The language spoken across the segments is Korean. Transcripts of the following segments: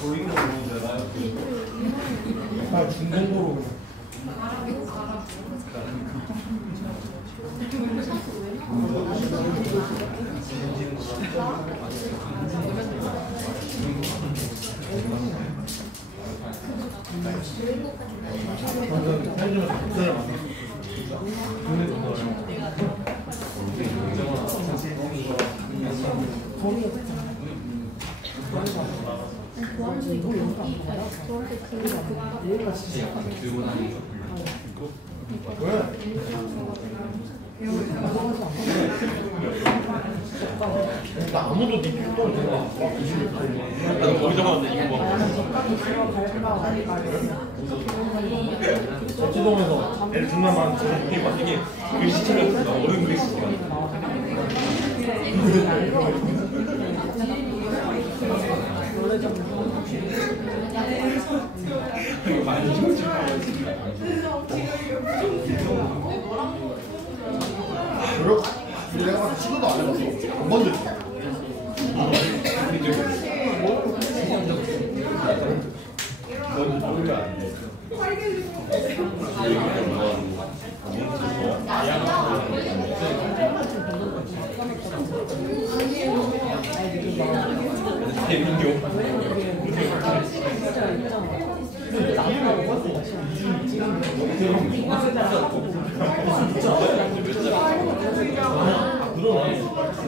보이는 거 되나요? 중공도로 나 아무도 네 필요가 나도 거기서 봤는데 이거 제주동에서 애를 중간만 이게 막 이게 글씨체가 어른 글씨체가 이거 많이 내가 봐도 시도도 안 해봤어. 한 번도 있어.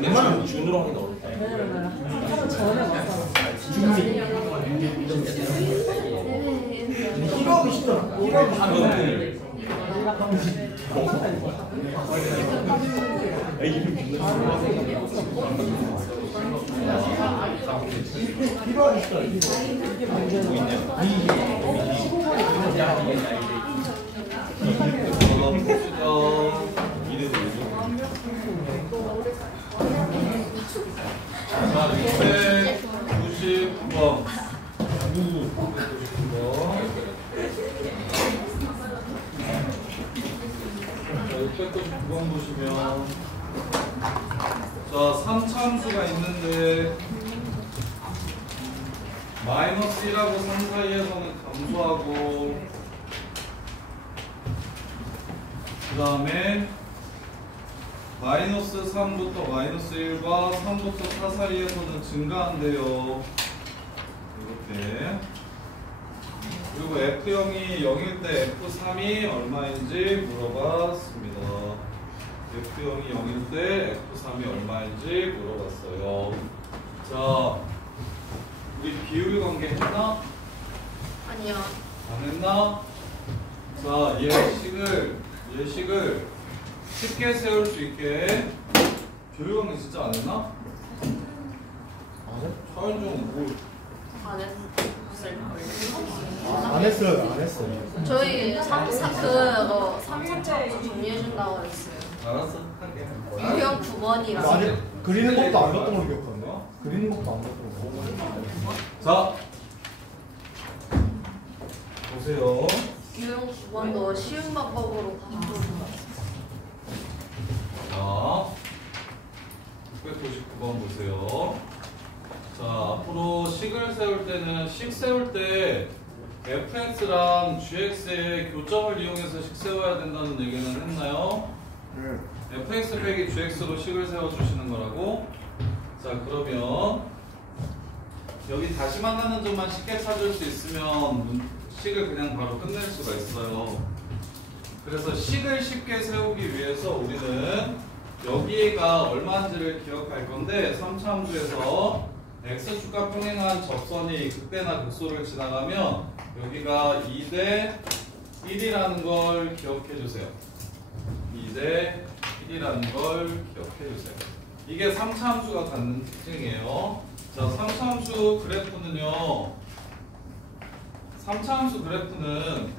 내만 준으로 하기 어렵다. 이러기 쉽더라. 자, 699번. 699번 보시면 자, 3차함수가 있는데 마이너스 1하고 3 사이에서는 감소하고 그 다음에 마이너스 3부터 마이너스 1과 3부터 4 사이에서는 증가한대요. 이렇게. 그리고 F0이 0일 때 F3이 얼마인지 물어봤습니다. F0이 0일 때 F3이 얼마인지 물어봤어요. 자, 우리 비율 관계 했나? 아니요. 안 했나? 자, 예식을 쉽게 세울 수 있게 교육 관계 진짜 안 했나? 서현중 뭐? 안 했을걸요. 안 했어요. 안 했어요. 저희 3차차함수 정리해준다고 했어요. 알았어. 할게. 유형 9번이랑. 아니 그리는 것도 안 봤던 걸로 기억하네. 그리는 것도 안 봤던 거. 자, 보세요. 유형 9번도 쉬운 방법으로 가져오는 자, 699번 보세요. 자, 앞으로 식을 세울 때는 식 세울 때 fx랑 gx의 교점을 이용해서 식 세워야 된다는 얘기는 했나요? 네. fx 빼기 gx로 식을 세워주시는 거라고. 자, 그러면 여기 다시 만나는 점만 쉽게 찾을 수 있으면 식을 그냥 바로 끝낼 수가 있어요. 그래서 식을 쉽게 세우기 위해서 우리는 여기가 얼마인지를 기억할 건데 3차 함수에서 x축과 평행한 접선이 극대나 극소를 지나가면 여기가 2대 1이라는 걸 기억해 주세요. 2대 1이라는 걸 기억해 주세요. 이게 3차 함수가 갖는 특징이에요. 자, 3차 함수 그래프는요. 3차 함수 그래프는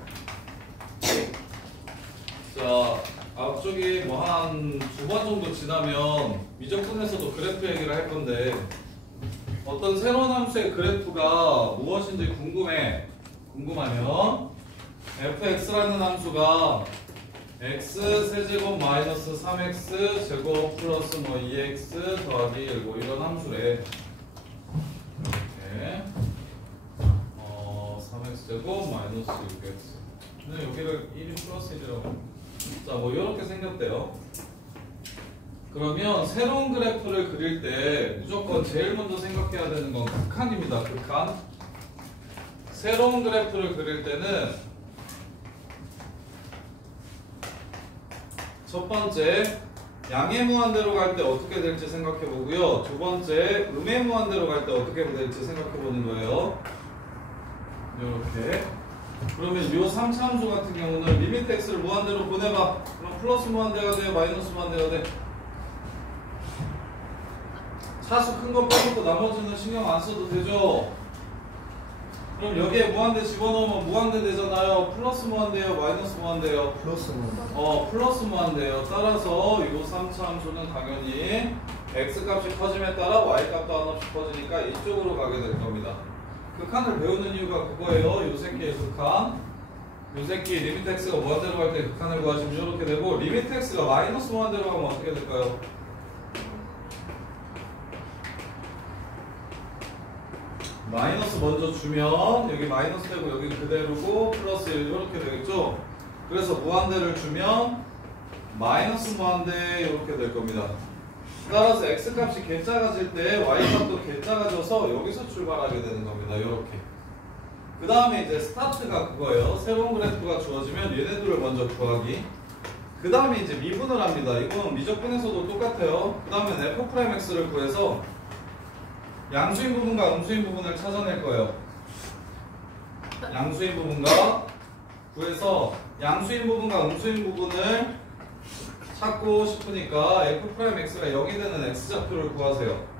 자, 앞쪽이 뭐 한 2번 정도 지나면 미적분에서도 그래프 얘기를 할 건데 어떤 새로운 함수의 그래프가 무엇인지 궁금하면 fx라는 함수가 x 세제곱 마이너스 3x 제곱 플러스 뭐 2x 더하기 1 뭐 이런 함수래. 이렇게 3x 제곱 마이너스 6x. 근데 여기를 1이 플러스 1이라고. 자, 뭐 이렇게 생겼대요. 그러면 새로운 그래프를 그릴 때 무조건 제일 먼저 생각해야 되는 건 극한입니다. 극한. 새로운 그래프를 그릴 때는 첫 번째 양의 무한대로 갈 때 어떻게 될지 생각해 보고요. 두 번째 음의 무한대로 갈 때 어떻게 될지 생각해 보는 거예요. 이렇게. 그러면 이 3차 함수 같은 경우는 리미트 x를 무한대로 보내봐. 그럼 플러스 무한대가 돼? 마이너스 무한대가 돼? 차수 큰 거 빼고 나머지는 신경 안 써도 되죠? 그럼 여기에 무한대 집어넣으면 무한대 되잖아요. 플러스 무한대요? 마이너스 무한대요? 플러스는 플러스 무한대요. 따라서 이 3차 함수는 당연히 x 값이 커짐에 따라 y 값도 한없이 커지니까 이쪽으로 가게 될 겁니다. 극한을 배우는 이유가 그거예요. 요 새끼의 극한. 요 새끼 리미트 x가 무한대로 갈 때 극한을 구하시면 이렇게 되고, 리미트 x가 마이너스 무한대로 가면 어떻게 될까요? 마이너스 먼저 주면 여기 마이너스 되고 여기 그대로고 플러스 1 이렇게 되겠죠? 그래서 무한대를 주면 마이너스 무한대 이렇게 될 겁니다. 따라서 x 값이 개 작아질 때 y 값도 개 작아져서 여기서 출발하게 되는 겁니다. 이렇게. 그 다음에 이제 스타트가 그거예요. 새로운 그래프가 주어지면 얘네들을 먼저 구하기. 그 다음에 이제 미분을 합니다. 이건 미적분에서도 똑같아요. 그 다음에 f'x를 구해서 양수인 부분과 음수인 부분을 찾아낼 거예요. 양수인 부분과 구해서 양수인 부분과 음수인 부분을 찾고 싶으니까 f'x가 0이 되는 x좌표를 구하세요.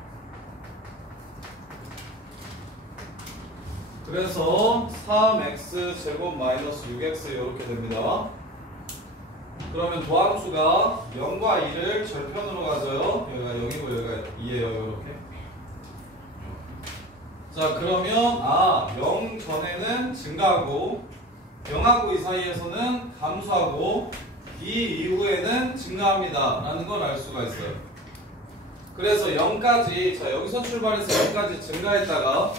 그래서 3x 제곱 마이너스 6x 이렇게 됩니다. 그러면 도함수가 0과 2를 절편으로 가져요. 여기가 0이고 여기가 2예요. 이렇게. 자, 그러면 0 전에는 증가하고 0하고 2 사이에서는 감소하고 이 이후에는 증가합니다 라는 걸 알 수가 있어요. 그래서 0까지, 자 여기서 출발해서 0까지 증가했다가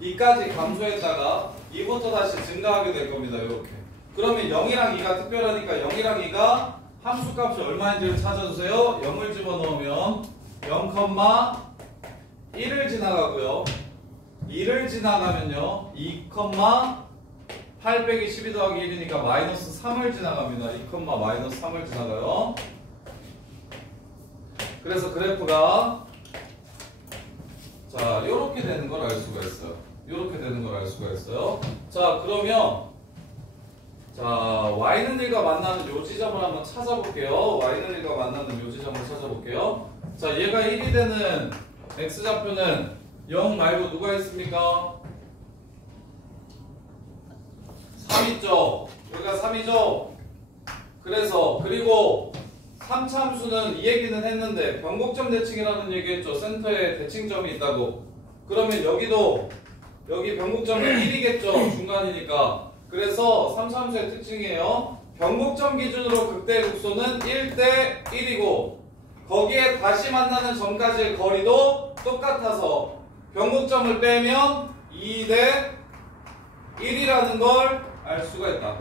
2까지 감소했다가 2부터 다시 증가하게 될 겁니다. 이렇게. 그러면 0이랑 2가 특별하니까 0이랑 2가 함수값이 얼마인지를 찾아주세요. 0을 집어넣으면 0,1을 지나가고요. 2를 지나가면요 2,8 빼기 12 더하기 1이니까 마이너스 3을 지나갑니다. 2, 마이너스 3을 지나가요. 그래서 그래프가 자 요렇게 되는 걸 알 수가 있어요. 요렇게 되는 걸 알 수가 있어요. 자, 그러면 자 y는 1과 만나는 요 지점을 한번 찾아볼게요. y는 1과 만나는 요 지점을 찾아볼게요. 자, 얘가 1이 되는 x좌표는 0 말고 누가 있습니까? 3 있죠? 여기가 3이죠? 그래서 그리고 3차 함수는 이 얘기는 했는데 변곡점 대칭이라는 얘기했죠? 센터에 대칭점이 있다고. 그러면 여기도 여기 변곡점은 1이겠죠? 중간이니까. 그래서 3차 함수의 특징이에요. 변곡점 기준으로 극대극소는 1대 1이고 거기에 다시 만나는 점까지의 거리도 똑같아서 변곡점을 빼면 2대 1이라는 걸 알 수가 있다.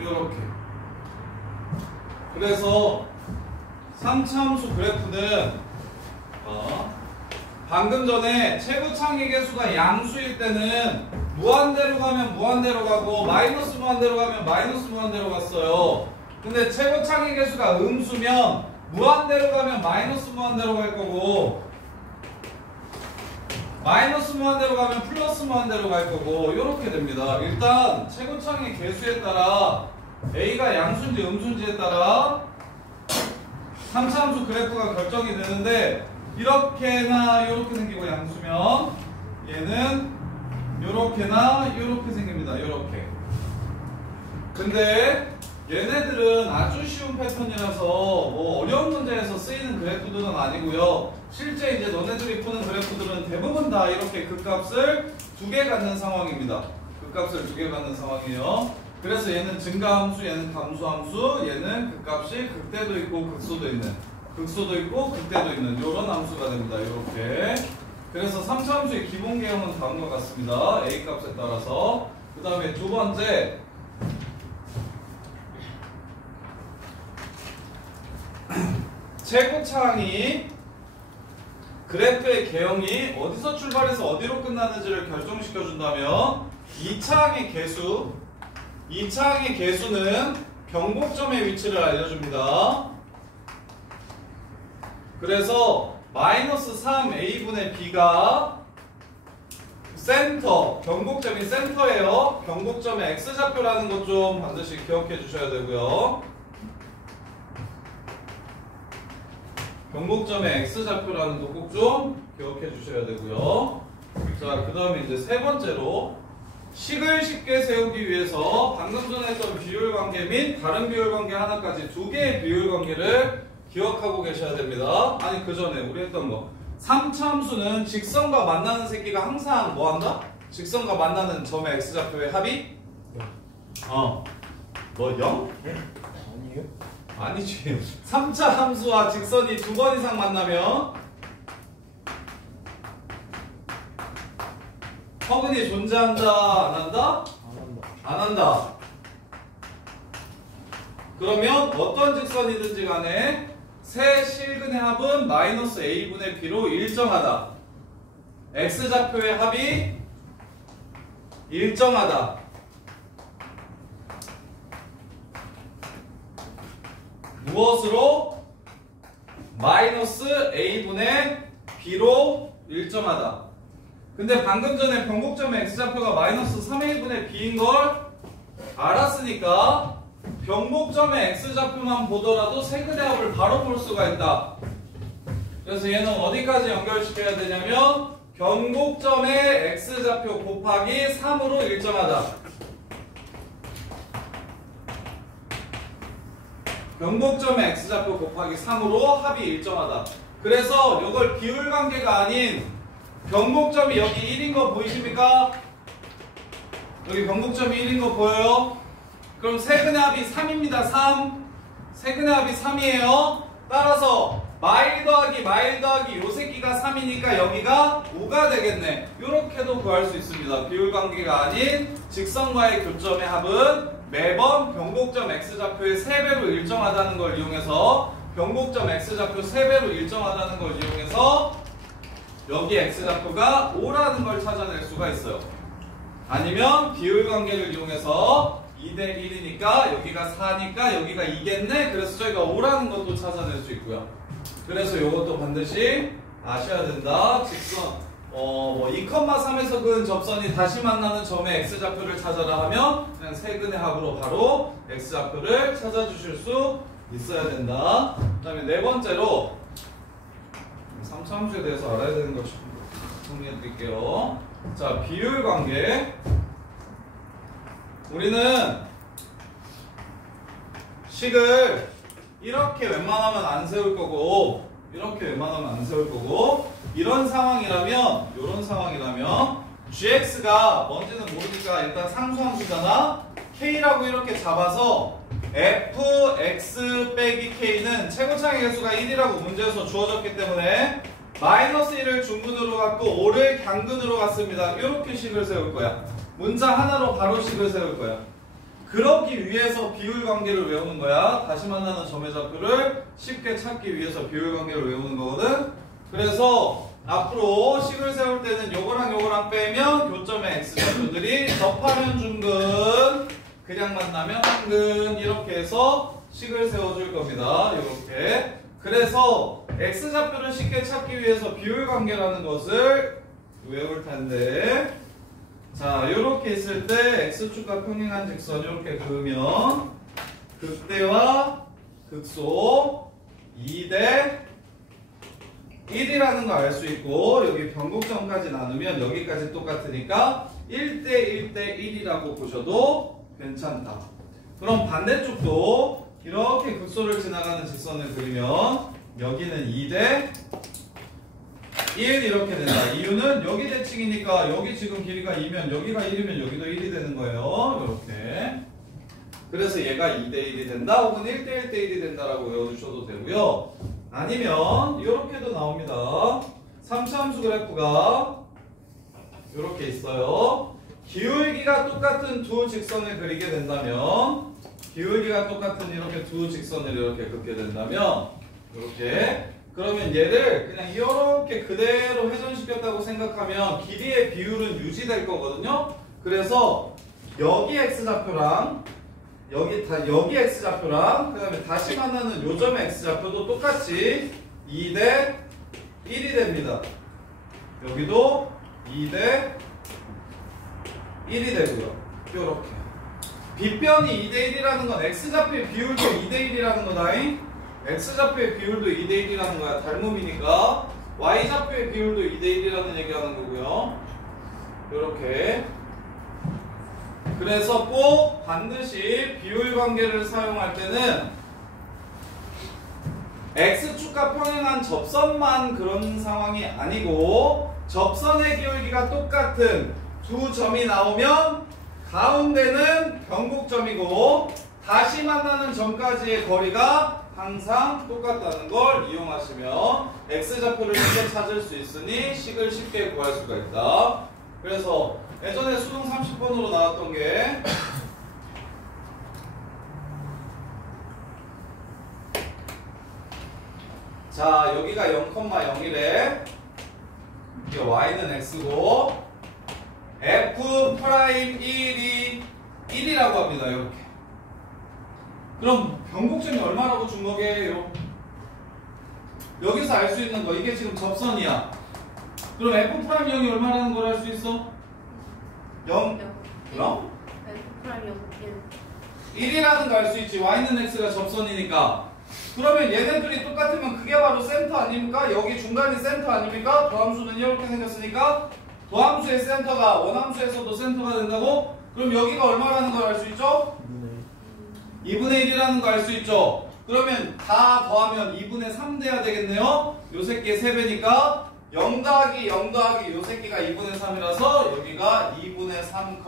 이렇게. 그래서 3차 함수 그래프는 방금 전에 최고 창의 개수가 양수일 때는 무한대로 가면 무한대로 가고 마이너스 무한대로 가면 마이너스 무한대로 갔어요. 근데 최고 창의 개수가 음수면 무한대로 가면 마이너스 무한대로 갈 거고 마이너스 무한대로 가면 플러스 무한대로 갈 거고 이렇게 됩니다. 일단 최고창의 개수에 따라 A가 양수인지 음수인지에 따라 3차 함수 그래프가 결정이 되는데 이렇게나 이렇게 생기고 양수면 얘는 이렇게나 이렇게 생깁니다. 이렇게. 근데 얘네들은 아주 쉬운 패턴이라서 뭐 어려운 문제에서 쓰이는 그래프들은 아니고요. 실제 이제 너네들이 푸는 그래프들은 대부분 다 이렇게 극값을 2개 갖는 상황입니다. 극값을 2개 갖는 상황이에요. 그래서 얘는 증가함수, 얘는 감소함수, 얘는 극값이 극대도 있고 극소도 있는, 극소도 있고 극대도 있는 이런 함수가 됩니다. 이렇게. 그래서 3차 함수의 기본 개형은 다음과 같습니다. A 값에 따라서. 그 다음에 두 번째, 최고차항이 그래프의 개형이 어디서 출발해서 어디로 끝나는지를 결정시켜 준다면 2차항의 개수는 변곡점의 위치를 알려줍니다. 그래서 마이너스 3a분의 b가 센터, 변곡점이 센터예요. 변곡점의 x좌표라는 것 좀 반드시 기억해 주셔야 되고요. 변곡점의 x좌표라는 거 꼭 좀 기억해 주셔야 되고요. 자, 그 다음에 이제 세 번째로 식을 쉽게 세우기 위해서 방금 전에 했던 비율 관계 및 다른 비율 관계 하나까지 두 개의 비율 관계를 기억하고 계셔야 됩니다. 아니, 그 전에 우리 했던 거 3차 함수는 직선과 만나는 새끼가 항상 뭐 한다? 직선과 만나는 점의 x좌표의 합이? 뭐 0? 아니에요? 아니지. 3차 함수와 직선이 두 번 이상 만나면 허근이 존재한다, 안 한다? 안 한다. 안 한다. 그러면 어떤 직선이든지 간에 세 실근의 합은 마이너스 a분의 b로 일정하다. x좌표의 합이 일정하다. 무엇으로? 마이너스 a분의 b로 일정하다. 근데 방금 전에 변곡점의 x좌표가 마이너스 3a분의 b인 걸 알았으니까 변곡점의 x좌표만 보더라도 세근의 합을 바로 볼 수가 있다. 그래서 얘는 어디까지 연결시켜야 되냐면 변곡점의 x좌표 곱하기 3으로 일정하다. 변곡점의 x좌표 곱하기 3으로 합이 일정하다. 그래서 이걸 비율 관계가 아닌 변곡점이 여기 1인 거 보이십니까? 여기 변곡점이 1인 거 보여요? 그럼 세근의 합이 3입니다. 3. 세근의 합이 3이에요. 따라서 마일 더하기 요 새끼가 3이니까 여기가 5가 되겠네. 이렇게도 구할 수 있습니다. 비율 관계가 아닌 직선과의 교점의 합은 매번 변곡점 x좌표의 3배로 일정하다는 걸 이용해서 변곡점 x좌표 3배로 일정하다는 걸 이용해서 여기 x좌표가 5라는 걸 찾아낼 수가 있어요. 아니면 비율 관계를 이용해서 2대 1이니까 여기가 4니까 여기가 2겠네. 그래서 저희가 5라는 것도 찾아낼 수 있고요. 그래서 이것도 반드시 아셔야 된다. 직선 2,3에서 그은 접선이 다시 만나는 점의 x좌표를 찾아라 하면 그냥 세근의 합으로 바로 x좌표를 찾아주실 수 있어야 된다. 그 다음에 네 번째로 3차 함수에 대해서 알아야 되는 것 정리해 드릴게요. 자, 비율 관계. 우리는 식을 이렇게 웬만하면 안 세울 거고 이렇게 웬만하면 안 세울 거고 이런 상황이라면 gx가 뭔지는 모르니까 일단 상수함수잖아. k라고 이렇게 잡아서 fx 빼기 k는 최고차항의 개수가 1이라고 문제에서 주어졌기 때문에 마이너스 1을 중근으로 갖고 5를 강근으로 갔습니다. 이렇게 식을 세울 거야. 문자 하나로 바로 식을 세울 거야. 그러기 위해서 비율 관계를 외우는 거야. 다시 만나는 점의 좌표를 쉽게 찾기 위해서 비율 관계를 외우는 거거든. 그래서 앞으로 식을 세울 때는 요거랑 빼면 교점의 x좌표들이 접하면 중근, 그냥 만나면 한근 이렇게 해서 식을 세워줄 겁니다. 이렇게. 그래서 x좌표를 쉽게 찾기 위해서 비율 관계라는 것을 외울 텐데, 자, 이렇게 있을 때 x축과 평행한 직선 이렇게 그으면 극대와 극소 2대 1이라는 거 알 수 있고, 여기 변곡점까지 나누면 여기까지 똑같으니까 1대 1대 1이라고 보셔도 괜찮다. 그럼 반대쪽도 이렇게 극소를 지나가는 직선을 그리면 여기는 2대 1 이렇게 된다. 이유는 여기 대칭이니까 여기 지금 길이가 2면 여기가 1이면 여기도 1이 되는 거예요. 이렇게. 그래서 얘가 2대1이 된다 혹은 1대1대1이 된다라고 외워주셔도 되고요. 아니면 이렇게도 나옵니다. 3차함수 그래프가 이렇게 있어요. 기울기가 똑같은 두 직선을 그리게 된다면, 기울기가 똑같은 이렇게 두 직선을 이렇게 긋게 된다면, 이렇게, 그러면 얘를 그냥 이렇게 그대로 회전시켰다고 생각하면 길이의 비율은 유지될 거거든요. 그래서 여기 x좌표랑 여기 x좌표랑 그 다음에 다시 만나는 요점의 x좌표도 똑같이 2대 1이 됩니다. 여기도 2대 1이 되고요. 요렇게 빗변이 2대 1이라는 건 x좌표의 비율도 2대 1이라는 거다잉. x좌표의 비율도 2대 1이라는 거야. 닮음이니까 y좌표의 비율도 2대 1이라는 얘기하는 거고요. 요렇게. 그래서 꼭 반드시 비율 관계를 사용할 때는 x축과 평행한 접선만 그런 상황이 아니고, 접선의 기울기가 똑같은 두 점이 나오면 가운데는 변곡점이고 다시 만나는 점까지의 거리가 항상 똑같다는 걸 이용하시면 x좌표를 쉽게 찾을 수 있으니 식을 쉽게 구할 수가 있다. 그래서 예전에 수능 30번으로 나왔던 게 자, 여기가 0,0이래. 이게 y는 x고 f'1이 1이라고 합니다. 이렇게. 그럼 변곡점이 얼마라고 준 거게요? 여기서 알 수 있는 거, 이게 지금 접선이야. 그럼 f'0이 얼마라는 걸 알 수 있어? 0. 그럼? f'1 1이라는 거 알 수 있지. y는 x가 접선이니까. 그러면 얘네들이 똑같으면 그게 바로 센터 아닙니까? 여기 중간이 센터 아닙니까? 도함수는 이렇게 생겼으니까 도함수의 센터가 원함수에서도 센터가 된다고? 그럼 여기가 얼마라는 걸 알 수 있죠? 2분의 1이라는 거 알 수 있죠? 그러면 다 더하면 2분의 3 돼야 되겠네요? 요 새끼의 3배니까 0 더하기 0 더하기 요 새끼가 2분의 3이라서 여기가 2분의 3,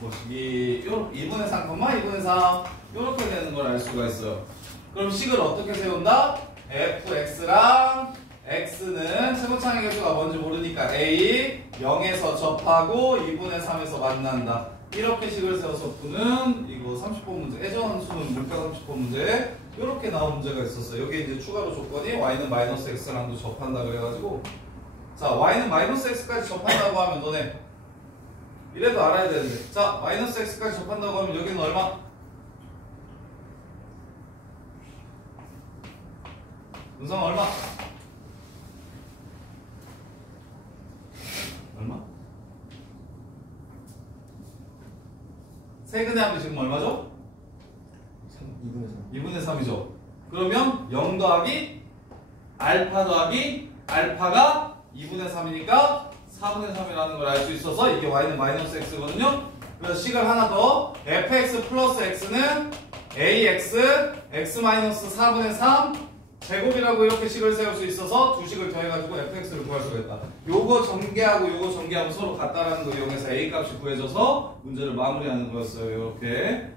뭐시기 2분의 3, 2분의 3 이렇게 되는 걸 알 수가 있어요. 그럼 식을 어떻게 세운다? fx랑 x는 최고창의 개수가 뭔지 모르니까 a 0에서 접하고 2분의 3에서 만난다. 이렇게 식을 세워서 푸는 이거 30번 문제, 예전 수능 물가 30번 문제 이렇게 나온 문제가 있었어요. 여기 이제 추가로 조건이 y는 마이너스 x랑도 접한다 그래가지고, 자 y는 마이너스 x까지 접한다고 하면 너네 이래도 알아야 되는데, 자 마이너스 x까지 접한다고 하면 여기는 얼마? 은성 얼마? 얼마? 세근의 합이 지금 얼마죠? 2분의 3이죠. 그러면 0 더하기 알파 더하기 알파가 2분의 3이니까 4분의 3이라는 걸 알 수 있어서 이게 y는 마이너스 x거든요. 그래서 식을 하나 더, fx 플러스 x는 ax x 마이너스 4분의 3 제곱이라고 이렇게 식을 세울 수 있어서 두 식을 더해가지고 fx를 구할 수가 있다. 요거 전개하고 요거 전개하면 서로 같다라는 걸 이용해서 a 값이 구해져서 문제를 마무리하는 거였어요. 이렇게.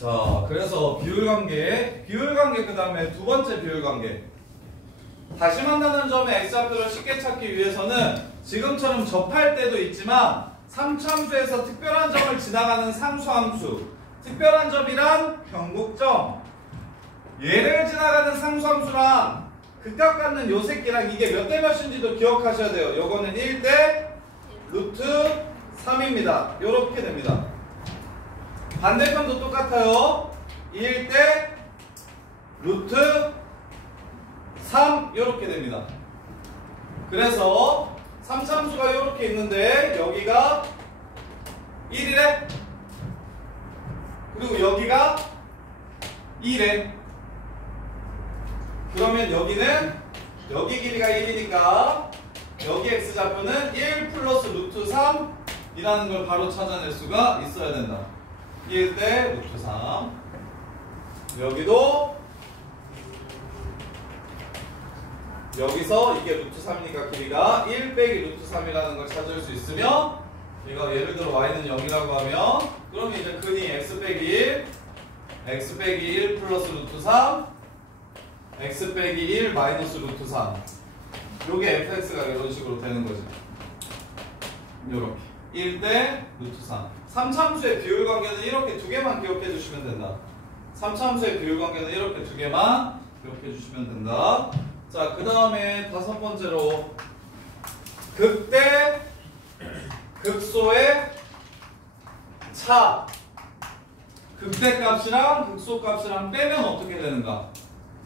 자, 그래서 비율관계 그 다음에 두 번째 비율관계. 다시 만나는 점의 x좌표를 쉽게 찾기 위해서는 지금처럼 접할 때도 있지만 삼차함수에서 특별한 점을 지나가는 상수함수, 특별한 점이란 변곡점, 얘를 지나가는 상수함수랑 극각 갖는 요 새끼랑 이게 몇 대 몇인지도 기억하셔야 돼요. 요거는 1대 루트 3입니다. 요렇게 됩니다. 반대편도 똑같아요. 1대 루트 3 요렇게 됩니다. 그래서 3차함수가 요렇게 있는데 여기가 1이래. 그리고 여기가 2래. 그러면 여기는 여기 길이가 1이니까 여기 x좌표는 1 플러스 루트 3이라는 걸 바로 찾아낼 수가 있어야 된다. 1대 루트 3. 여기도 여기서 이게 루트 3이니까 길이가 1 빼기 루트 3이라는 걸 찾을 수 있으며 얘가 예를 들어 y는 0이라고 하면 그러면 이제 근이 x 빼기 1 x 빼기 1 플러스 루트 3 x 빼기 1 마이너스 루트 3 요게 fx가 이런 식으로 되는 거지. 요렇게 1대 루트 3 3차함수의 비율 관계는 이렇게 두 개만 기억해 주시면 된다. 3차함수의 비율 관계는 이렇게 두 개만 기억해 주시면 된다. 자, 그 다음에 다섯 번째로 극대 극소의 차. 극대값이랑 극소값이랑 빼면 어떻게 되는가?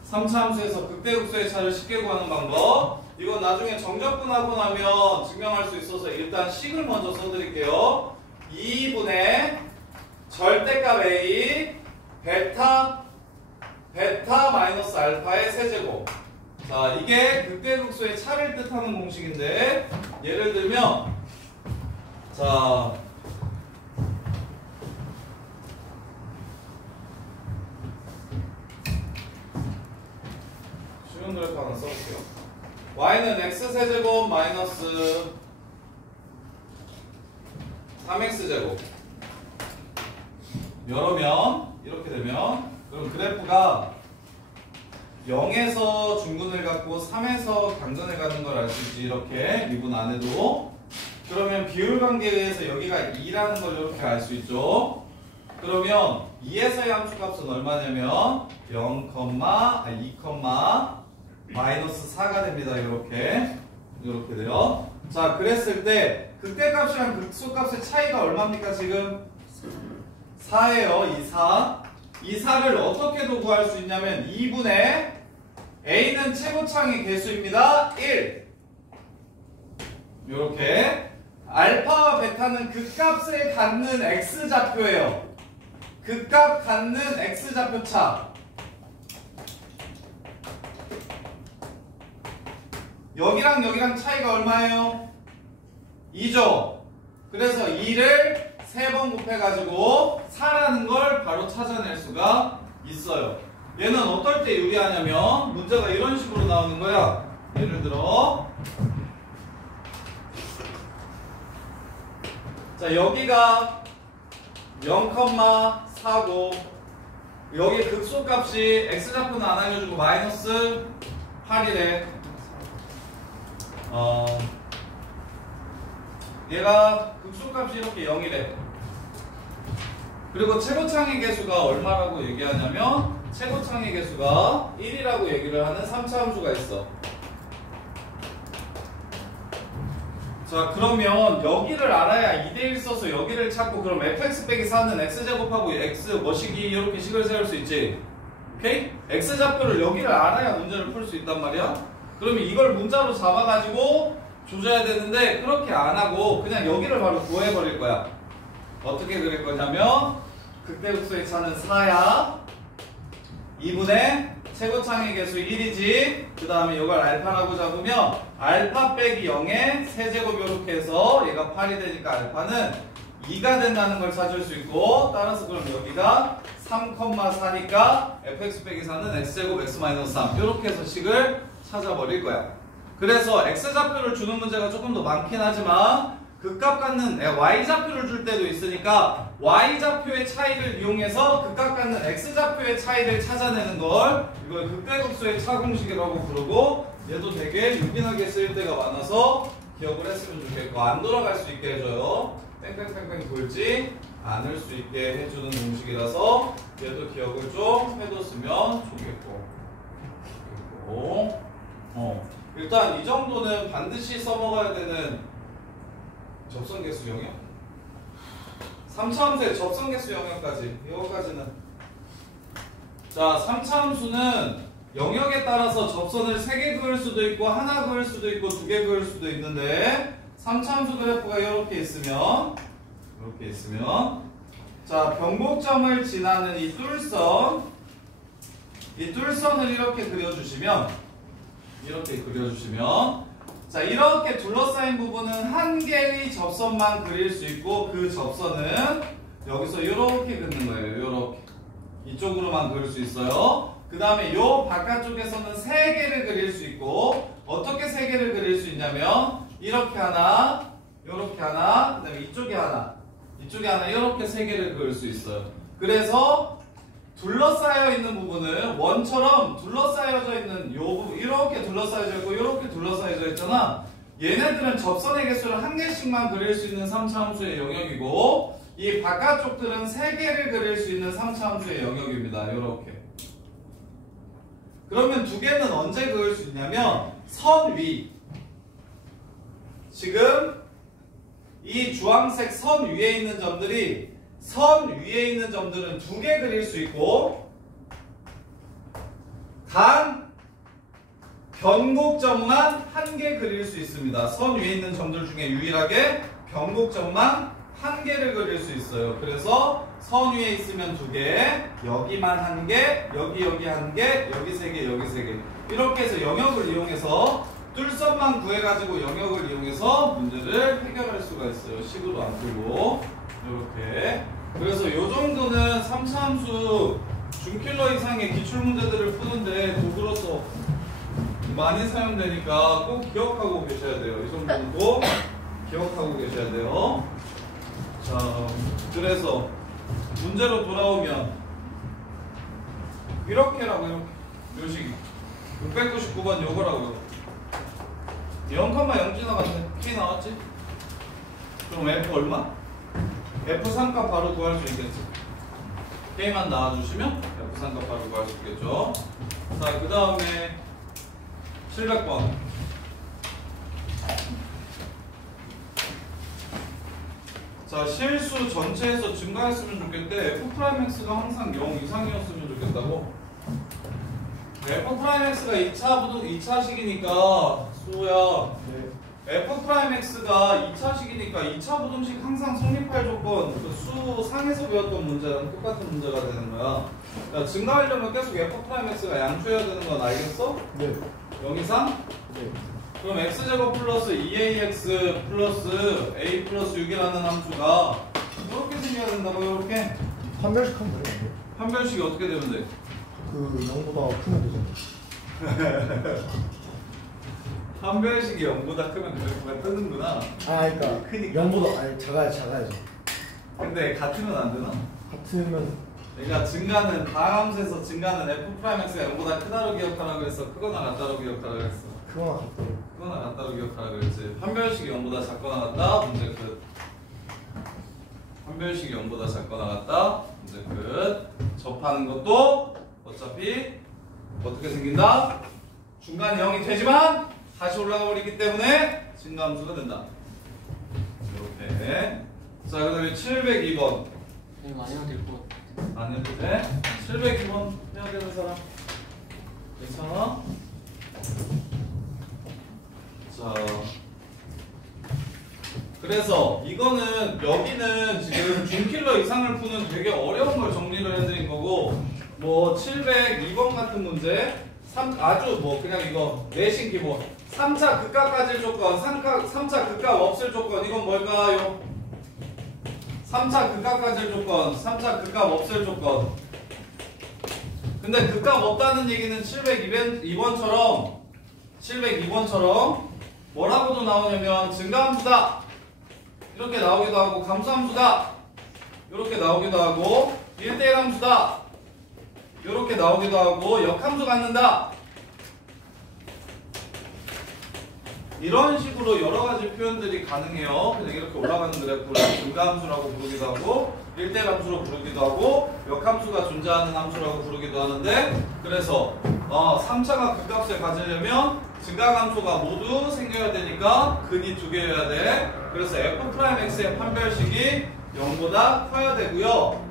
3차함수에서 극대극소의 차를 쉽게 구하는 방법. 이건 나중에 정적분하고 나면 증명할 수 있어서 일단 식을 먼저 써드릴게요. 2분의 절대값 A 베타 마이너스 알파의 세제곱. 자, 이게 극대극소의 차를 뜻하는 공식인데 예를 들면 자 쉬운 그래프 하나 써볼게요. y는 x세제곱 마이너스 3x제곱 여러면 이렇게 되면 그럼 그래프가 0에서 중근을 갖고 3에서 강근을 갖는 걸 알 수 있지. 이렇게 미분 안 해도. 그러면 비율 관계에 의해서 여기가 2라는 걸 이렇게 알 수 있죠. 그러면 2에서의 함수값은 얼마냐면 2, 마이너스 4가 됩니다. 이렇게 돼요. 자, 그랬을 때 극대값이랑 극소값의 차이가 얼마입니까 지금? 4예요. 이 4를 어떻게도 구할 수 있냐면 2분의 A는 최고창의 개수입니다. 1 요렇게 알파와 베타는 극값을 갖는 X좌표예요. 극값 갖는 X좌표차. 여기랑 차이가 얼마예요? 2죠. 그래서 2를 3번 곱해가지고 4라는 걸 바로 찾아낼 수가 있어요. 얘는 어떨 때 유리하냐면 문제가 이런 식으로 나오는 거야. 예를 들어 자, 여기가 0,4고 여기 극소값이 x좌표는 안 알려주고 마이너스 8이래. 얘가 극소값이 이렇게 0이래. 그리고 최고창의 개수가 얼마라고 얘기하냐면 최고창의 개수가 1이라고 얘기를 하는 3차 함수가 있어. 자, 그러면 여기를 알아야 2대1 써서 여기를 찾고 그럼 fx 빼기 4는 x제곱하고 x 뭐식이 이렇게 식을 세울 수 있지. 오케이? x좌표를 여기를 알아야 문제를 풀 수 있단 말이야. 그러면 이걸 문자로 잡아가지고 조져야 되는데 그렇게 안 하고 그냥 여기를 바로 구해버릴 거야. 어떻게 그릴 거냐면 극대극소의 차는 4야. 2분의 최고창의 개수 1이지. 그 다음에 이걸 알파라고 잡으면 알파 빼기 0의 세제곱 이렇게 해서 얘가 8이 되니까 알파는 2가 된다는 걸 찾을 수 있고, 따라서 그럼 여기가 3,4니까 fx 빼기 4는 x제곱 x-3 이렇게 해서 식을 찾아버릴 거야. 그래서 x좌표를 주는 문제가 조금 더 많긴 하지만 극값 갖는 y좌표를 줄 때도 있으니까 y좌표의 차이를 이용해서 극값 갖는 x좌표의 차이를 찾아내는 걸 이걸 극대극소의 차 공식이라고 부르고, 얘도 되게 유민하게 쓰일 때가 많아서 기억을 했으면 좋겠고 안 돌아갈 수 있게 해줘요. 뺑뺑뺑뺑 돌지 않을 수 있게 해주는 공식이라서 얘도 기억을 좀 해뒀으면 좋겠고. 일단 이 정도는 반드시 써먹어야 되는 접선계수 영역? 3차 함수의 접선계수 영역까지, 이거까지는. 자, 3차 함수는 영역에 따라서 접선을 3개 그을 수도 있고 하나 그을 수도 있고 2개 그을 수도 있는데, 3차 함수 그래프가 이렇게 있으면 자, 변곡점을 지나는 이 뚫선을 이렇게 그려주시면 자, 이렇게 둘러싸인 부분은 한 개의 접선만 그릴 수 있고 그 접선은 여기서 이렇게 긋는 거예요. 이렇게 이쪽으로만 그릴 수 있어요. 그 다음에 요 바깥쪽에서는 3개를 그릴 수 있고, 어떻게 3개를 그릴 수 있냐면 이렇게 하나, 요렇게 하나, 그다음에 이쪽에 하나, 이렇게 세 개를 그을 수 있어요. 그래서 둘러싸여 있는 부분을 원처럼 둘러싸여져 있는 요 부분, 이렇게 둘러싸여져 있고 이렇게 둘러싸여져 있잖아. 얘네들은 접선의 개수를 한 개씩만 그릴 수 있는 3차 함수의 영역이고, 이 바깥쪽들은 세 개를 그릴 수 있는 3차 함수의 영역입니다. 요렇게. 그러면 두 개는 언제 그을 수 있냐면 선 위, 지금 이 주황색 선 위에 있는 점들이, 선 위에 있는 점들은 두 개 그릴 수 있고, 단 변곡점만 한 개 그릴 수 있습니다. 선 위에 있는 점들 중에 유일하게 변곡점만 한 개를 그릴 수 있어요. 그래서 선 위에 있으면 두 개, 여기만 한 개, 여기 한 개, 여기 세 개, 여기 세 개. 이렇게 해서 영역을 이용해서 뚫선만 구해가지고 영역을 이용해서 문제를 해결할 수가 있어요. 식으로 안 풀고 이렇게. 그래서 요 정도는 3차 함수 중킬러 이상의 기출문제들을 푸는데 도구로서 많이 사용되니까 꼭 기억하고 계셔야 돼요. 이 정도는 꼭 기억하고 계셔야 돼요. 자, 그래서 문제로 돌아오면 이렇게라고, 이렇게 요 식이 699번 요거라고요. 0,0 지나갔네. K 나왔지? 그럼 F 얼마? F3 값 바로 구할 수 있겠지. K만 나와주시면 F3 값 바로 구할 수 있겠죠. 자, 그 다음에 700번. 자, 실수 전체에서 증가했으면 좋겠대. F'X가 항상 0 이상이었으면 좋겠다고. F'X가 2차식이니까 수호야. F'X가 2차식이니까 2차 부등식 항상 성립할 조건, 그 수 상에서 배웠던 문제랑 똑같은 문제가 되는 거야. 야, 증가하려면 계속 F'X가 양수여야 되는 건 알겠어? 네. 0 이상? 네. 그럼 x제곱 플러스 2ax 플러스 a 플러스 6이라는 함수가 이렇게 생겨야 된다고. 이렇게 판별식 하면 되겠네. 판별식이 어떻게 되면 돼? 그 0보다 크면 되잖아. 판별식이 0보다 크면 그래프가 뜨는구나. 아, 그러니까 크니까. 0보다 아니 작아야죠. 근데 같으면 안 되나? 같으면 그러니까 증가는 다음 함수에서 증가는 f'x가 0보다 크다로 기억하라 그랬어? 크거나 같다로 기억하라 그랬어? 크거나 같다고. 크거나 같다로 기억하라 그랬지. 판별식이 0보다 작거나 같다. 문제 끝. 판별식이 0보다 작거나 같다. 문제 끝. 접하는 것도 어차피 어떻게 생긴다? 중간에 0이 되지만 다시 올라가 버리기 때문에 증가함수가 된다. 이렇게. 자, 그 다음에 702번. 이거 안 해도 될 것 같아. 안 해도 돼? 702번 해야 되는 사람? 괜찮아? 자, 그래서 이거는, 여기는 지금 중킬러 이상을 푸는 되게 어려운 걸 정리를 해드린 거고, 뭐 702번 같은 문제, 아주 뭐 그냥 이거 내신 기본 3차 극값 가질 조건, 3차 극값 없을 조건, 이건 뭘까요? 3차 극값 가질 조건, 3차 극값 없을 조건. 근데 극값 없다는 얘기는 702번처럼 뭐라고도 나오냐면 증가함수다 이렇게 나오기도 하고, 감소함수다 이렇게 나오기도 하고, 1대1 함수다 이렇게 나오기도 하고, 역함수 갖는다 이런 식으로 여러 가지 표현들이 가능해요. 그냥 이렇게 올라가는 그래프를 증가함수라고 부르기도 하고, 1대1 함수로 부르기도 하고, 역함수가 존재하는 함수라고 부르기도 하는데, 그래서 3차가 극값을 가지려면 증가함수가 모두 생겨야 되니까 근이 두 개여야 돼. 그래서 f'x의 판별식이 0보다 커야 되고요.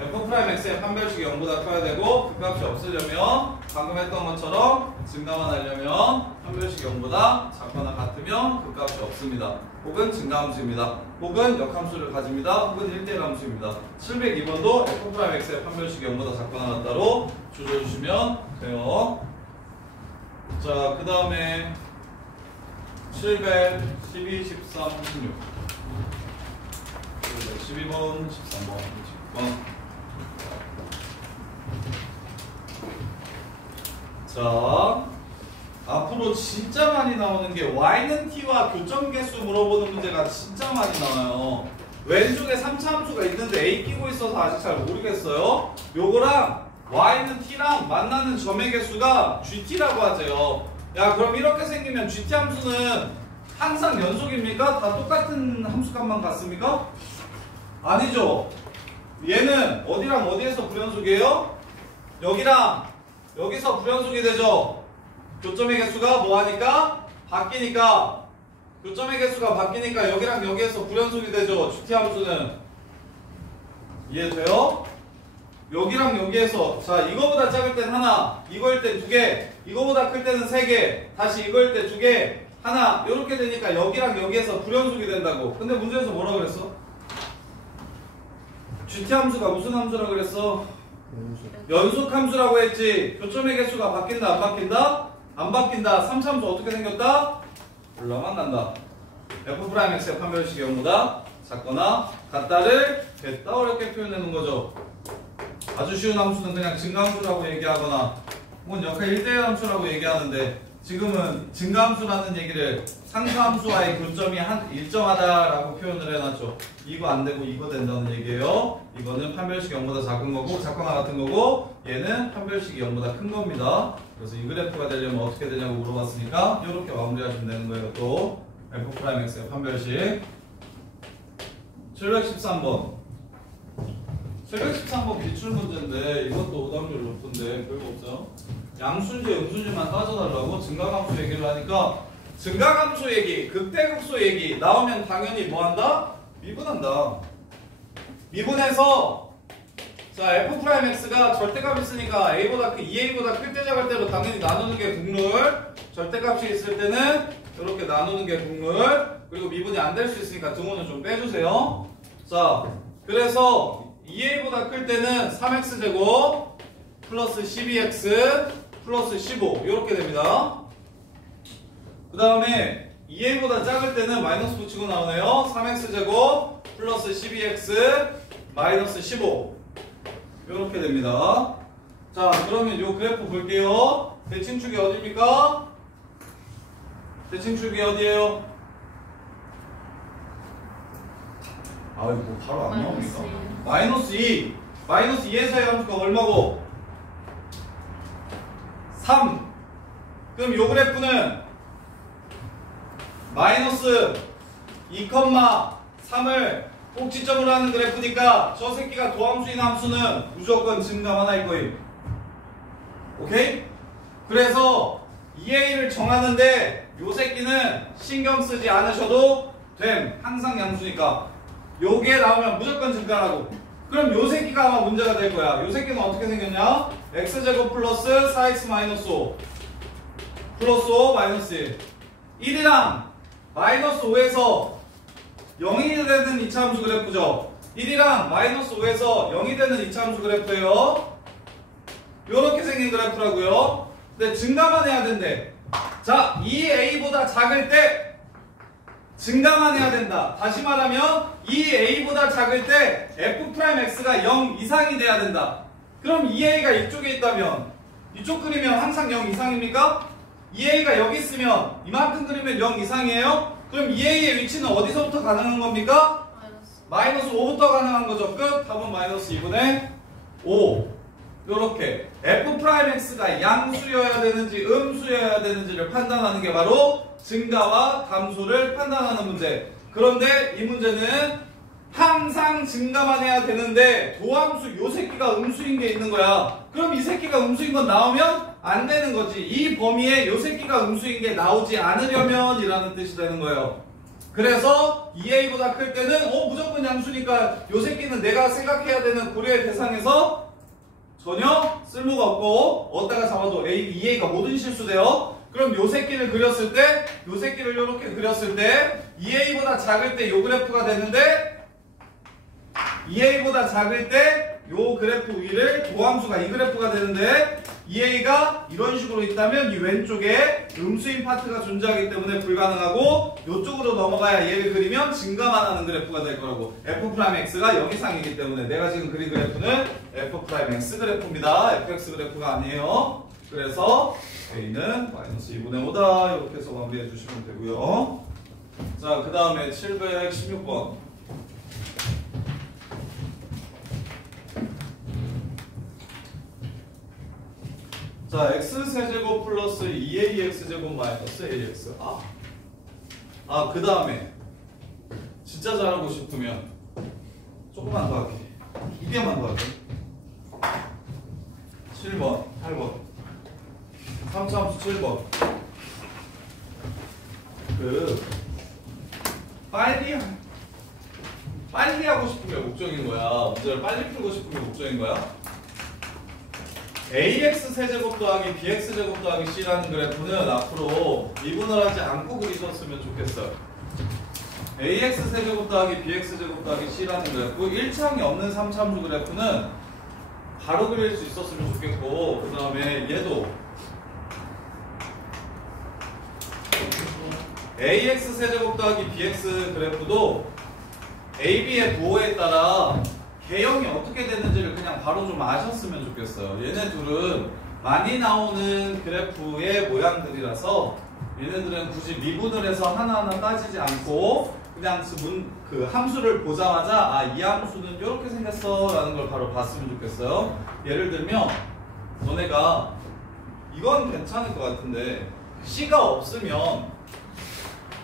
f'x의 판별식이 0보다 커야 되고, 극값이 없으려면 방금 했던 것처럼 증가만 하려면 판별식이 0보다 작거나 같으면 극값이 없습니다. 혹은 증가함수입니다. 혹은 역함수를 가집니다. 혹은 1대1 함수입니다. 702번도 f'x의 판별식이 0보다 작거나 같다로 조져주시면 돼요. 자, 그 다음에 700, 12, 13, 16 12번, 13번, 20번. 자, 앞으로 진짜 많이 나오는 게 y는 t와 교점 개수 물어보는 문제가 진짜 많이 나와요. 왼쪽에 3차 함수가 있는데 a 끼고 있어서 아직 잘 모르겠어요. 요거랑 y는 t랑 만나는 점의 개수가 gt라고 하세요. 야, 그럼 이렇게 생기면 gt 함수는 항상 연속입니까? 다 똑같은 함수값만 같습니까? 아니죠. 얘는 어디랑 어디에서 불연속이에요? 여기랑 여기서 불연속이 되죠. 교점의 개수가 뭐하니까? 바뀌니까. 교점의 개수가 바뀌니까 여기랑 여기에서 불연속이 되죠. GT 함수는. 이해돼요? 여기랑 여기에서, 자, 이거보다 작을 땐 하나, 이거일 땐 두 개, 이거보다 클 때는 세 개, 다시 이거일 때 두 개, 하나, 이렇게 되니까 여기랑 여기에서 불연속이 된다고. 근데 문제에서 뭐라 그랬어? GT 함수가 무슨 함수라 그랬어? 연속 함수라고 했지. 교점의 개수가 바뀐다 안 바뀐다? 안 바뀐다. 3차함수 어떻게 생겼다? 올라만 난다. f'x의 판별식이 0보다 작거나 같다를 됐다 어렵게 표현하는 거죠. 아주 쉬운 함수는 그냥 증가함수라고 얘기하거나 혹은 역할 1대1 함수라고 얘기하는데 지금은 증가함수라는 얘기를 상수함수와의 교점이 일정하다라고 표현을 해놨죠. 이거 안 되고 이거 된다는 얘기예요. 이거는 판별식이 0보다 작은 거고 작거나 같은 거고 얘는 판별식이 0보다 큰 겁니다. 그래서 이 그래프가 되려면 어떻게 되냐고 물어봤으니까 이렇게 마무리하시면 되는 거예요. 또 f'x의 판별식 713번 713번 기출문제인데 이것도 오답률 높은데 별거 없어요. 양수인지 음수인지만 따져달라고 증가함수 얘기를 하니까 증가함수 얘기, 극대극소 얘기 나오면 당연히 뭐한다? 미분한다. 미분해서 자 f'x가 절대값 있으니까 a보다 크 2a보다 클 때 작을 때로 당연히 나누는 게 국룰. 절대값이 있을 때는 이렇게 나누는 게 국룰. 그리고 미분이 안 될 수 있으니까 등호는 좀 빼주세요. 자 그래서 2a보다 클 때는 3x제곱 플러스 12x 플러스 15 이렇게 됩니다. 그 다음에 2a보다 작을 때는 마이너스 붙이고 나오네요. 3x제곱 플러스 12x 마이너스 15 이렇게 됩니다. 자 그러면 요 그래프 볼게요. 대칭축이 어디입니까? 대칭축이 어디예요? 아 이거 뭐 바로 안 나옵니까? 마이너스 2 마이너스 2에서의 함수가 얼마고? 3 그럼 요 그래프는 마이너스 2,3을 꼭지점으로 하는 그래프니까 저 새끼가 도함수인 함수는 무조건 증감 하나일 거임. 오케이? 그래서 2a를 정하는데 요 새끼는 신경 쓰지 않으셔도 됨. 항상 양수니까. 요게 나오면 무조건 증가하고. 그럼 요 새끼가 아마 문제가 될 거야. 요 새끼는 어떻게 생겼냐? x제곱 플러스 4x 마이너스 5 플러스 5 마이너스 1 1이랑 마이너스 5에서 0이 되는 2차 함수 그래프죠. 1이랑 마이너스 5에서 0이 되는 2차 함수 그래프예요. 요렇게 생긴 그래프라고요. 근데 증가만 해야 된대. 자, 2a보다 작을 때 증가만 해야 된다. 다시 말하면 2a보다 작을 때 f'x가 0 이상이 돼야 된다. 그럼 2a가 이쪽에 있다면 이쪽 그리면 항상 0 이상입니까? 2a가 여기 있으면 이만큼 그리면 0 이상이에요? 그럼 2a의 위치는 어디서부터 가능한 겁니까? 마이너스 5부터 가능한 거죠. 끝. 답은 마이너스 2분의 5. 요렇게 f'x가 양수여야 되는지 음수여야 되는지를 판단하는 게 바로 증가와 감소를 판단하는 문제. 그런데 이 문제는 항상 증가만 해야 되는데 도함수 요 새끼가 음수인 게 있는 거야. 그럼 이 새끼가 음수인 건 나오면 안 되는 거지. 이 범위에 요 새끼가 음수인 게 나오지 않으려면 이라는 뜻이 되는 거예요. 그래서 2a보다 클 때는 무조건 양수니까 요 새끼는 내가 생각해야 되는 고려의 대상에서 전혀 쓸모가 없고 어디다가 잡아도 2a가 모든 실수돼요. 그럼 요 새끼를 그렸을 때 요 새끼를 요렇게 그렸을 때 2a보다 작을 때 요 그래프가 되는데 2a보다 작을 때 요 그래프 위를 도함수가 이 그래프가 되는데 2a가 이런 식으로 있다면 이 왼쪽에 음수인 파트가 존재하기 때문에 불가능하고 요쪽으로 넘어가야 얘를 그리면 증가만 하는 그래프가 될 거라고. f'x가 0 이상이기 때문에 내가 지금 그린 그래프는 f'x 그래프입니다. fx 그래프가 아니에요. 그래서 A는 마이너스 2분의 5다. 이렇게 해서 마무리해 주시면 되고요. 자, 그 다음에 716번. 자, x세제곱 플러스 2ax제곱 마이너스 ax. 그 다음에 진짜 잘하고 싶으면 조금만 더 할게. 2개만 더 할게. 7번, 8번. 3차함수 7번. 빨리 하고 싶은 게 목적인 거야. 문제를 빨리 풀고 싶은 게 목적인 거야. ax 세제곱 더하기 bx 제곱 더하기 c라는 그래프는 앞으로 미분을 하지 않고 그리셨으면 좋겠어요. ax 세제곱 더하기 bx 제곱 더하기 c라는 그래프 1차항이 없는 3차함수 그래프는 바로 그릴 수 있었으면 좋겠고, 그 다음에 얘도 ax 세제곱 더하기 bx 그래프도 ab의 부호에 따라 개형이 어떻게 됐는지를 그냥 바로 좀 아셨으면 좋겠어요. 얘네 둘은 많이 나오는 그래프의 모양들이라서 얘네들은 굳이 미분을 해서 하나하나 따지지 않고 그냥 그 함수를 보자마자 이 함수는 이렇게 생겼어 라는 걸 바로 봤으면 좋겠어요. 예를 들면 너네가 이건 괜찮을 것 같은데 C가 없으면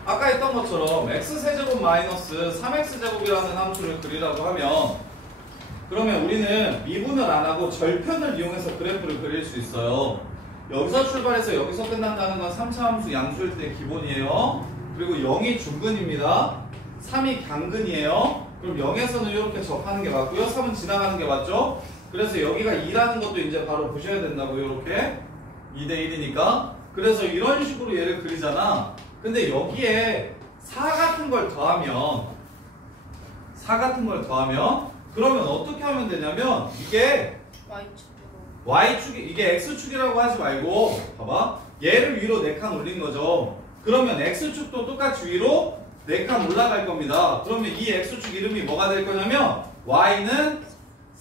아까 했던 것처럼 x세제곱 마이너스 3x제곱이라는 함수를 그리라고 하면, 그러면 우리는 미분을 안 하고 절편을 이용해서 그래프를 그릴 수 있어요. 여기서 출발해서 여기서 끝난다는 건 3차 함수 양수일 때 기본이에요. 그리고 0이 중근입니다. 3이 강근이에요. 그럼 0에서는 이렇게 접하는 게 맞고요. 3은 지나가는 게 맞죠? 그래서 여기가 2라는 것도 이제 바로 보셔야 된다고요. 이렇게 2대 1이니까. 그래서 이런 식으로 얘를 그리잖아. 근데 여기에 4 같은 걸 더하면 그러면 어떻게 하면 되냐면 이게 Y축이 이게 X축이라고 하지 말고 봐봐. 얘를 위로 4칸 올린 거죠. 그러면 X축도 똑같이 위로 4칸 올라갈 겁니다. 그러면 이 X축 이름이 뭐가 될 거냐면 Y는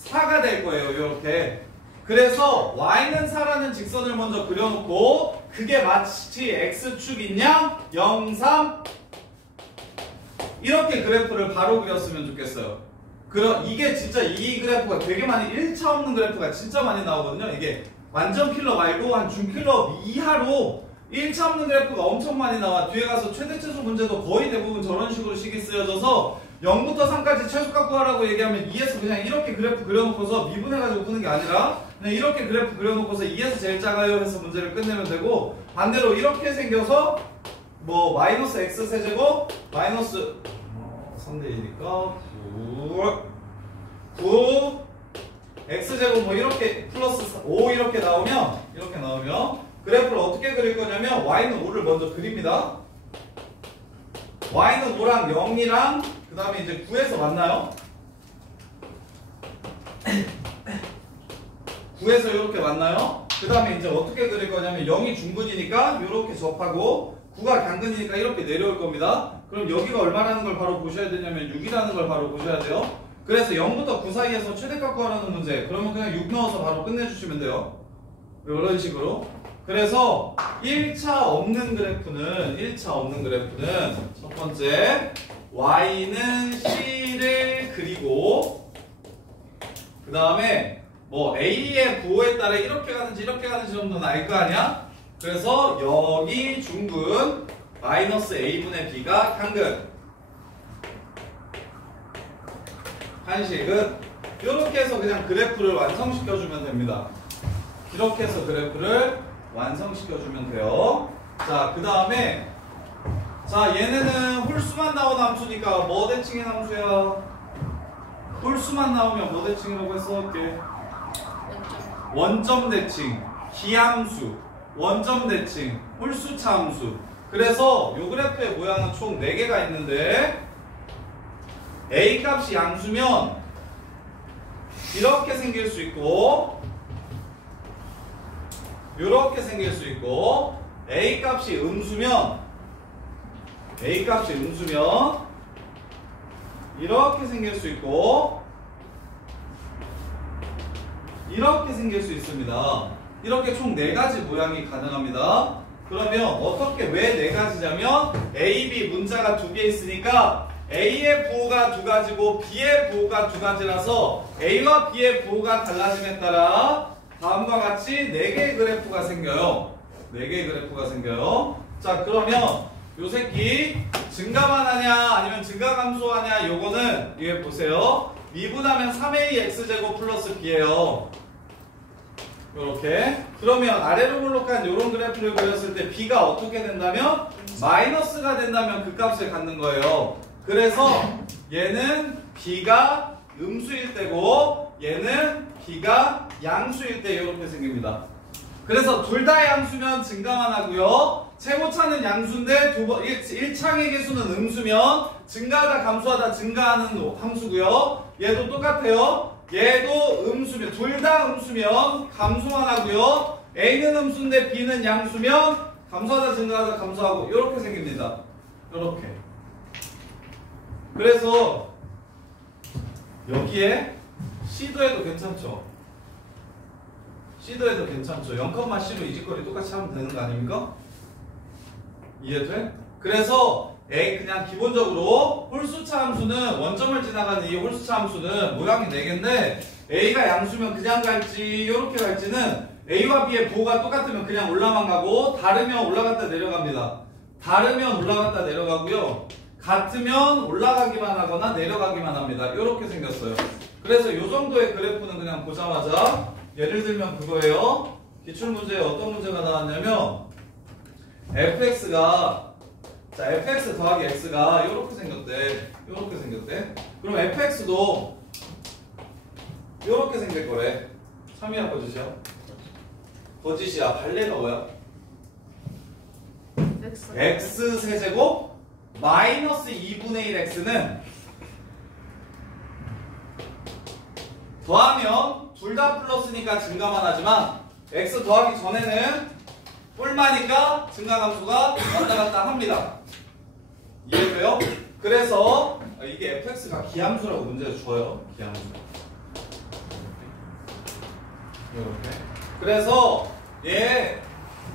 4가 될 거예요. 이렇게. 그래서 Y는 4라는 직선을 먼저 그려놓고 그게 마치 X축이냐 0, 3 이렇게 그래프를 바로 그렸으면 좋겠어요. 이게 진짜 이 그래프가 되게 많이 1차 없는 그래프가 진짜 많이 나오거든요. 이게 완전 킬러 말고 한 중킬러 이하로 1차 없는 그래프가 엄청 많이 나와. 뒤에 가서 최대 최소 문제도 거의 대부분 저런 식으로 식이 쓰여져서 0부터 3까지 최소값 구하라고 얘기하면 2에서 그냥 이렇게 그래프 그려놓고서 미분해가지고 푸는 게 아니라 그냥 이렇게 그래프 그려놓고서 2에서 제일 작아요 해서 문제를 끝내면 되고, 반대로 이렇게 생겨서 뭐 마이너스 x 세제곱 마이너스 3대 2니까 9 x제곱 뭐 이렇게 플러스 5 이렇게 나오면 그래프를 어떻게 그릴 거냐면 y는 5를 먼저 그립니다. y는 5랑 0이랑 그 다음에 이제 9에서 만나요. 9에서 이렇게 만나요. 그 다음에 이제 어떻게 그릴 거냐면 0이 중근이니까 이렇게 접하고 9가 강근이니까 이렇게 내려올 겁니다. 그럼 여기가 얼마라는 걸 바로 보셔야 되냐면 6이라는 걸 바로 보셔야 돼요. 그래서 0부터 9 사이에서 최대값 구하라는 문제. 그러면 그냥 6 넣어서 바로 끝내주시면 돼요. 이런 식으로. 그래서 1차 없는 그래프는 첫 번째 y는 c를 그리고 그 다음에 뭐 a의 부호에 따라 이렇게 가는지 정도는 알 거 아니야? 그래서 여기 중근 마이너스 a분의 b가 향근 한식은 이렇게 해서 그냥 그래프를 완성시켜주면 됩니다. 이렇게 해서 그래프를 완성시켜주면 돼요. 자, 그 다음에 자, 얘네는 홀수만 나온 함수니까 뭐 대칭의 함수야? 홀수만 나오면 뭐 대칭이라고 했어? 이렇게 원점 대칭, 기함수, 원점 대칭, 홀수차 함수. 그래서 요 그래프의 모양은 총 4개가 있는데 A 값이 양수면 이렇게 생길 수 있고 이렇게 생길 수 있고, A 값이 음수면 이렇게 생길 수 있고 이렇게 생길 수 있습니다. 이렇게 총 4가지 모양이 가능합니다. 그러면 어떻게 왜 4가지냐면 A, B 문자가 2개 있으니까 A의 부호가 2가지고 B의 부호가 2가지라서 A와 B의 부호가 달라짐에 따라 다음과 같이 4개의 그래프가 생겨요. 4개의 그래프가 생겨요. 자, 그러면 요 새끼 증가만 하냐 아니면 증가 감소하냐, 요거는 이게 보세요. 미분하면 3AX제곱 플러스 B예요. 요렇게. 그러면 아래로 볼록한 요런 그래프를 그렸을 때 B가 어떻게 된다면 마이너스가 된다면 그 값을 갖는 거예요. 그래서 얘는 B가 음수일 때고 얘는 B가 양수일 때 이렇게 생깁니다. 그래서 둘 다 양수면 증가만 하고요. 최고차는 양수인데 1창의 개수는 음수면 증가하다 감소하다 증가하는 함수고요. 얘도 똑같아요. 얘도 음수면, 둘 다 음수면 감소만 하고요. A는 음수인데 B는 양수면 감소하다 증가하다 감소하고 이렇게 생깁니다. 이렇게. 그래서 여기에 C도 해도 괜찮죠? C도 해도 괜찮죠? 0,C로 이직거리 똑같이 하면 되는 거 아닙니까? 이해돼? 그래서 A 그냥 기본적으로 홀수차 함수는 원점을 지나가는 이 홀수차 함수는 모양이 4개인데 A가 양수면 그냥 갈지 이렇게 갈지는 A와 B의 부호가 똑같으면 그냥 올라만 가고 다르면 올라갔다 내려갑니다. 다르면 올라갔다 내려가고요. 같으면 올라가기만 하거나 내려가기만 합니다. 이렇게 생겼어요. 그래서 이 정도의 그래프는 그냥 보자마자 예를 들면 그거예요. 기출문제에 어떤 문제가 나왔냐면 fx가 자 fx 더하기 x가 이렇게 생겼대. 이렇게 생겼대. 그럼 fx도 이렇게 생길 거래. 3이야 거짓이야? 거짓이야. 발레가 뭐야? x 세제곱 마이너스 2분의 1 x는 더하면 둘 다 플러스니까 증가만 하지만 x 더하기 전에는 뿔마니까 증가감수가 왔다 갔다 합니다. 이해돼요? 그래서 이게 fx가 기함수라고 문제에서 줘요. 기함수. 이렇게. 그래서 얘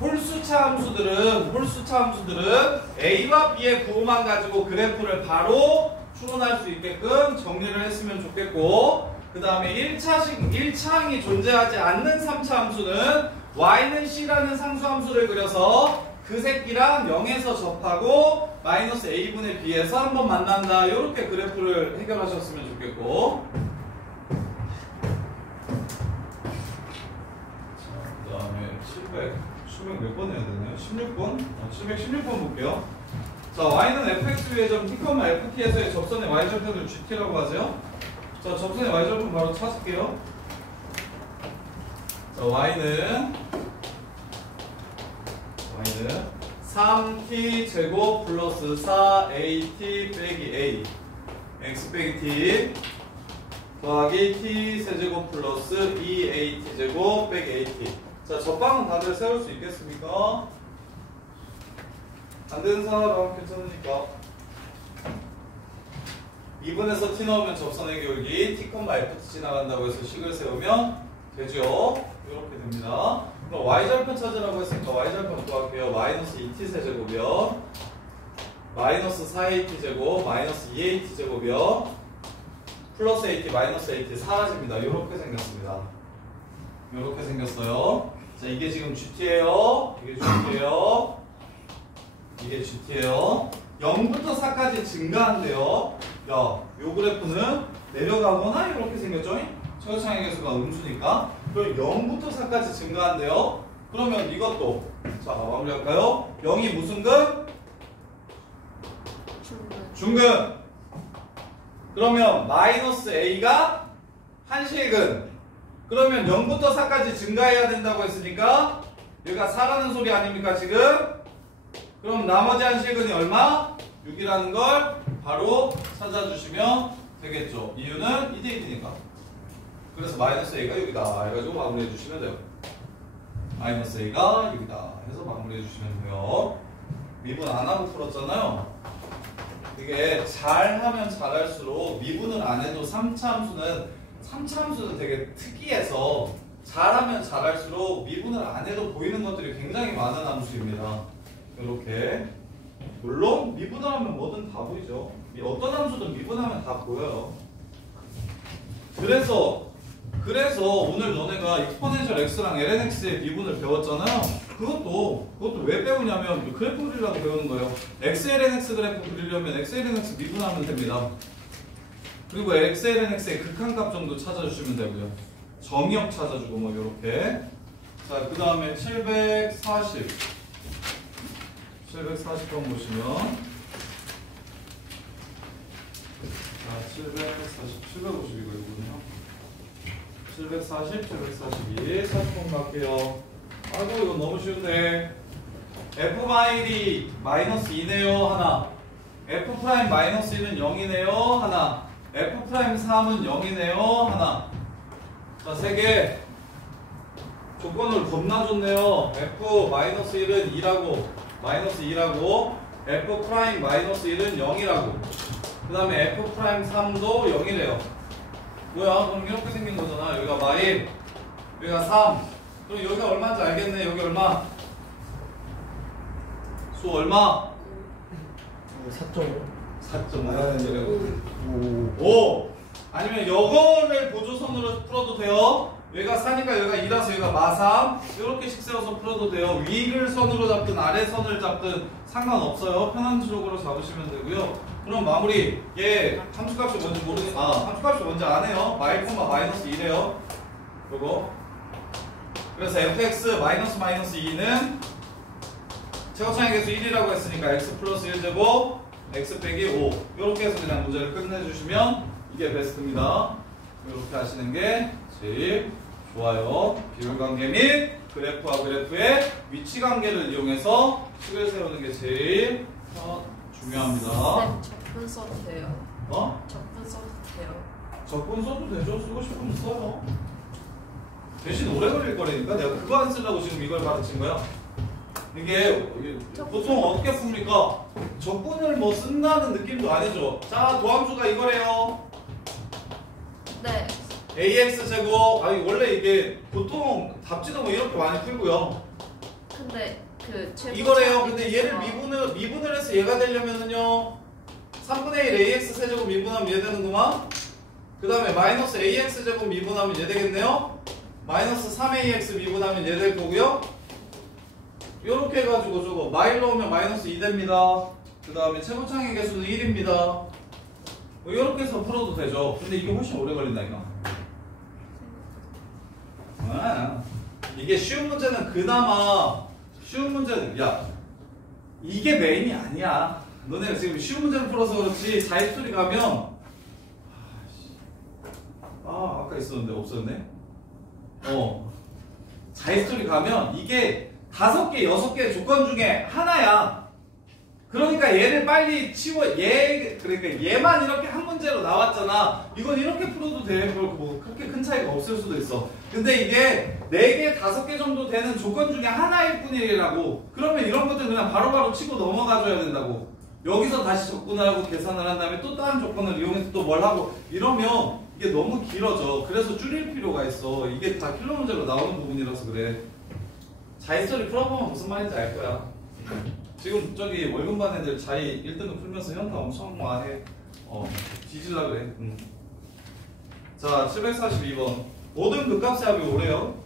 홀수차 함수들은 A와 B의 부호만 가지고 그래프를 바로 추론할 수 있게끔 정리를 했으면 좋겠고, 그 다음에 1차항이 존재하지 않는 3차 함수는 y는 c라는 상수함수를 그려서 그 새끼랑 0에서 접하고 마이너스 a분의 b에서 한번 만난다. 이렇게 그래프를 해결하셨으면 좋겠고, 자, 그 다음에 700 몇 번 해야 되나요? 16번? 716번 볼게요. 자, y는 fx 위의 점 t, ft에서의 접선의 y절편을 gt라고 하죠. 자, 접선의 y절편 바로 찾을게요. 자, y는 3t 제곱 플러스 4at 빼기 a x 빼기 t 더하기 t 세제곱 플러스 2at 제곱 빼기 at. 자, 접방은 다들 세울 수 있겠습니까? 안 되는 사람 괜찮으니까 2분에서 t 넣으면 접선의 기울기 t, ft 지나간다고 해서 식을 세우면 되죠. 이렇게 됩니다. 그럼 y절편 찾으라고 했으니까 y절편 구할게요. 마이너스 2t 세제곱이요, 마이너스 4at 제곱, 마이너스 2at 제곱이요, 플러스 at, 마이너스 at 사라집니다. 이렇게 생겼습니다. 이렇게 생겼어요. 자, 이게 지금 GT예요. 이게 GT예요. 이게 GT예요. 0부터 4까지 증가한대요. 야, 요 그래프는 내려가거나 이렇게 생겼죠? 최고차의 개수가 음수니까. 그럼 0부터 4까지 증가한대요. 그러면 이것도 자, 마무리할까요? 0이 무슨 근? 중근. 그러면 마이너스 a가 한실근. 그러면 0부터 4까지 증가해야 된다고 했으니까 여기가 4라는 소리 아닙니까 지금? 그럼 나머지 한실근이 얼마? 6이라는 걸 바로 찾아주시면 되겠죠. 이유는 2대1이니까. 그래서 마이너스 a가 여기다 해가지고 마무리해 주시면 돼요. 마이너스 a가 여기다 해서 마무리해 주시면 돼요. 미분 안 하고 풀었잖아요. 이게 잘하면 잘할수록 미분을 안 해도 3차 함수는 되게 특이해서 잘하면 잘할수록 미분을 안 해도 보이는 것들이 굉장히 많은 함수입니다. 이렇게. 물론 미분을 하면 뭐든 다 보이죠. 어떤 함수든 미분하면 다 보여요. 그래서 오늘 너네가 익스포넨셜 x랑 lnx의 미분을 배웠잖아요. 그것도 왜 배우냐면 그래프 그리려고 배우는 거예요. xlnx 그래프 그리려면 xlnx 미분하면 됩니다. 그리고 xlnx의 극한값 정도 찾아주시면 되고요. 정의역 찾아주고 뭐 이렇게. 자, 그 다음에 740번 보시면, 자, 750 이거군요. 740, 742, 40번 갈게요. 아이고, 이거 너무 쉬운데. f 마일이 마이너스 2네요, 하나. f 프라임 마이너스 1은 0이네요, 하나. f 프라임 3은 0이네요, 하나. 자, 3개. 조건을 겁나 줬네요. f 마이너스 1은 2라고, 마이너스 2라고. f 프라임 마이너스 1은 0이라고. 그 다음에 f 프라임 3도 0이래요. 뭐야? 그럼 이렇게 생긴 거잖아. 여기가 마일, 여기가 3. 그럼 여기가 얼마인지 알겠네. 여기 얼마? 수 얼마? 4.5. 4.5. 5. 아니면 요거를 보조선으로 풀어도 돼요. 여기가 4니까 여기가 2라서 여기가 마3. 이렇게씩 세워서 풀어도 돼요. 위를 선으로 잡든 아래 선을 잡든 상관없어요. 편한 쪽으로 잡으시면 되고요. 그럼 마무리. 얘 함수값이 뭔지 함수값이 뭔지 안 해요. 마일 콤마 마이너스 2래요. 요거. 그래서 fx 마이너스 2는 최고차의 개수 1이라고 했으니까 x 플러스 1제곱 x 빼기 5. 요렇게 해서 그냥 문제를 끝내주시면 이게 베스트입니다. 이렇게 하시는 게 제일 좋아요. 비율관계 및 그래프와 그래프의 위치관계를 이용해서 식을 세우는 게 제일 중요합니다. 적분 써도 돼요. 적분 써도 돼요. 적분 써도 되죠. 쓰고 싶으면 써요. 대신 오래 걸릴 거라니까. 내가 그거 안 쓰려고 지금 이걸 가르친 거야. 이게 보통 어떻게 풉니까? 적분을 뭐 쓴다는 느낌도 아니죠. 자, 도함수가 이거래요. 네. ax 제곱. 아니 원래 이게 보통 답지도 뭐 이렇게 많이 풀고요. 근데 그 이거래요. 근데 얘를 미분을 해서 얘가 되려면은요 3분의 1 ax 세제곱 미분하면 얘 되는구만. 그 다음에 마이너스 ax 제곱 미분하면 얘 되겠네요. 마이너스 3ax 미분하면 얘 될 거고요. 요렇게 해가지고 저거 마일 넣으면 마이너스 2 됩니다. 그 다음에 최고창의 개수는 1입니다. 요렇게 해서 풀어도 되죠. 근데 이게 훨씬 오래 걸린다니까. 이게 쉬운 문제는 그나마 쉬운 문제는 이게 메인이 아니야. 너네가 지금 쉬운 문제를 풀어서 그렇지 자입술이 가면 아까 있었는데 없었네. 자입술이 가면 이게 5개, 6개 조건 중에 하나야. 그러니까 얘를 빨리 그러니까 얘만 이렇게 한 문제로 나왔잖아. 이건 이렇게 풀어도 돼. 뭐 그렇게 큰 차이가 없을 수도 있어. 근데 이게 4개, 5개 정도 되는 조건 중에 하나일 뿐이라고. 그러면 이런 것들 그냥 바로바로 치고 넘어가줘야 된다고. 여기서 다시 접근을 하고 계산을 한 다음에 또 다른 조건을 이용해서 또 뭘 하고 이러면 이게 너무 길어져. 그래서 줄일 필요가 있어. 이게 다 킬러 문제로 나오는 부분이라서 그래. 자이스토리 풀어보면 무슨 말인지 알 거야. 지금 저기 월급반 애들 자이 1등급 풀면서 현타 엄청 많이 뒤질라 그래. 자, 742번. 모든 극값의 합이 오래요.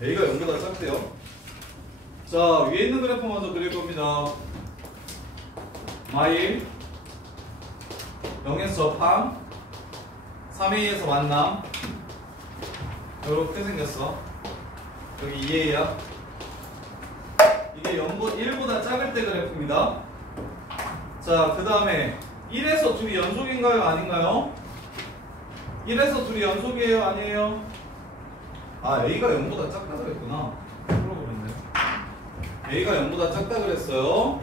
A가 0보다 작대요. 자, 위에 있는 그래프 먼저 그릴 겁니다. 마일 0에서 접항 3A에서 만남. 이렇게 생겼어. 여기 2A야. 이게 1보다 작을 때 그래프입니다. 자, 그 다음에 1에서 2이 연속인가요? 아닌가요? 1에서 2이 연속이에요? 아니에요? A가 0보다 작다 그랬구나. 풀어버렸네. A가 0보다 작다 그랬어요.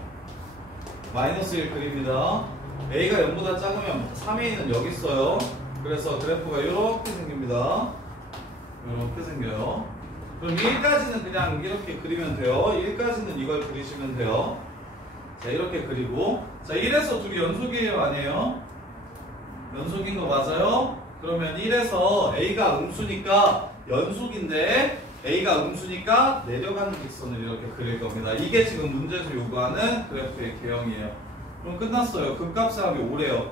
마이너스 1 그립니다. A가 0보다 작으면 3A는 여기 있어요. 그래서 그래프가 이렇게 생깁니다. 이렇게 생겨요. 그럼 1까지는 그냥 이렇게 그리면 돼요. 1까지는 이걸 그리시면 돼요. 자 이렇게 그리고 자 1에서 2이 연속이에요 아니에요? 연속인 거 맞아요? 그러면 1에서 A가 음수니까 연속인데 A가 음수니까 내려가는 직선을 이렇게 그릴 겁니다. 이게 지금 문제에서 요구하는 그래프의 개형이에요. 그럼 끝났어요. 극값의 합이 5래요.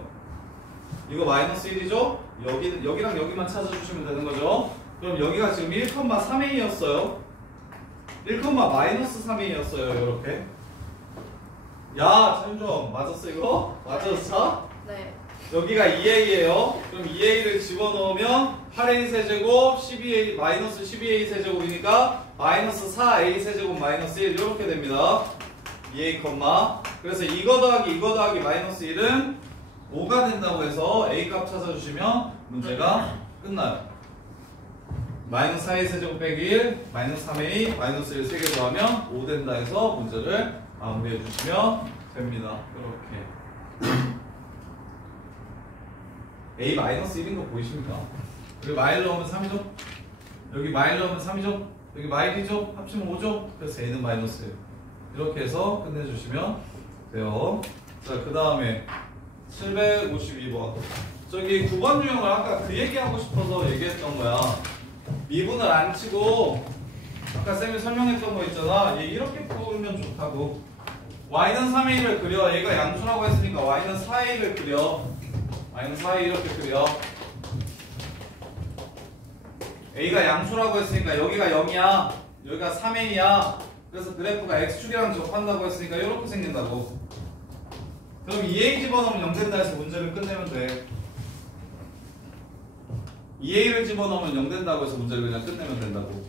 이거 마이너스 1이죠? 여기랑 여기만 찾아주시면 되는 거죠? 그럼 여기가 지금 1,3A였어요. 1,-3A였어요. 이렇게. 야, 최윤정 맞았어 이거? 맞았어? 네. 여기가 2A예요. 그럼 2A를 집어넣으면 8A 세제곱 12A 마이너스 12A 세제곱이니까 마이너스 4A 세제곱 마이너스 1 이렇게 됩니다. 2A 컴마. 그래서 이거 더하기 마이너스 1은 5가 된다고 해서 A 값 찾아주시면 문제가 끝나요. 마이너스 4A 세제곱 빼기 1, 마이너스 3A, 마이너스 1 3개 더하면 5 된다 해서 문제를 마무리해 주시면 됩니다. 이렇게. A 마이너스 1인 거 보이십니까? 여기 마일 넣으면 3이죠? 여기 마일 넣으면 3이죠? 여기 마일이죠? 합치면 5죠? 그래서 A는 마이너스예요. 이렇게 해서 끝내주시면 돼요. 자, 그 다음에 752번. 저기 9번 유형을 아까 그 얘기하고 싶어서 얘기했던 거야. 미분을 안 치고 아까 쌤이 설명했던 거 있잖아. 얘 이렇게 풀면 좋다고. y는 3a를 그려. 얘가 양수라고 했으니까 y는 4a를 그려. y는 4a 이렇게 그려. a가 양수라고 했으니까 여기가 0이야. 여기가 3a야. 그래서 그래프가 x축이랑 접한다고 했으니까 이렇게 생긴다고. 그럼 2a 집어넣으면 0 된다 해서 문제를 끝내면 돼. 2a를 집어넣으면 0 된다고 해서 문제를 그냥 끝내면 된다고.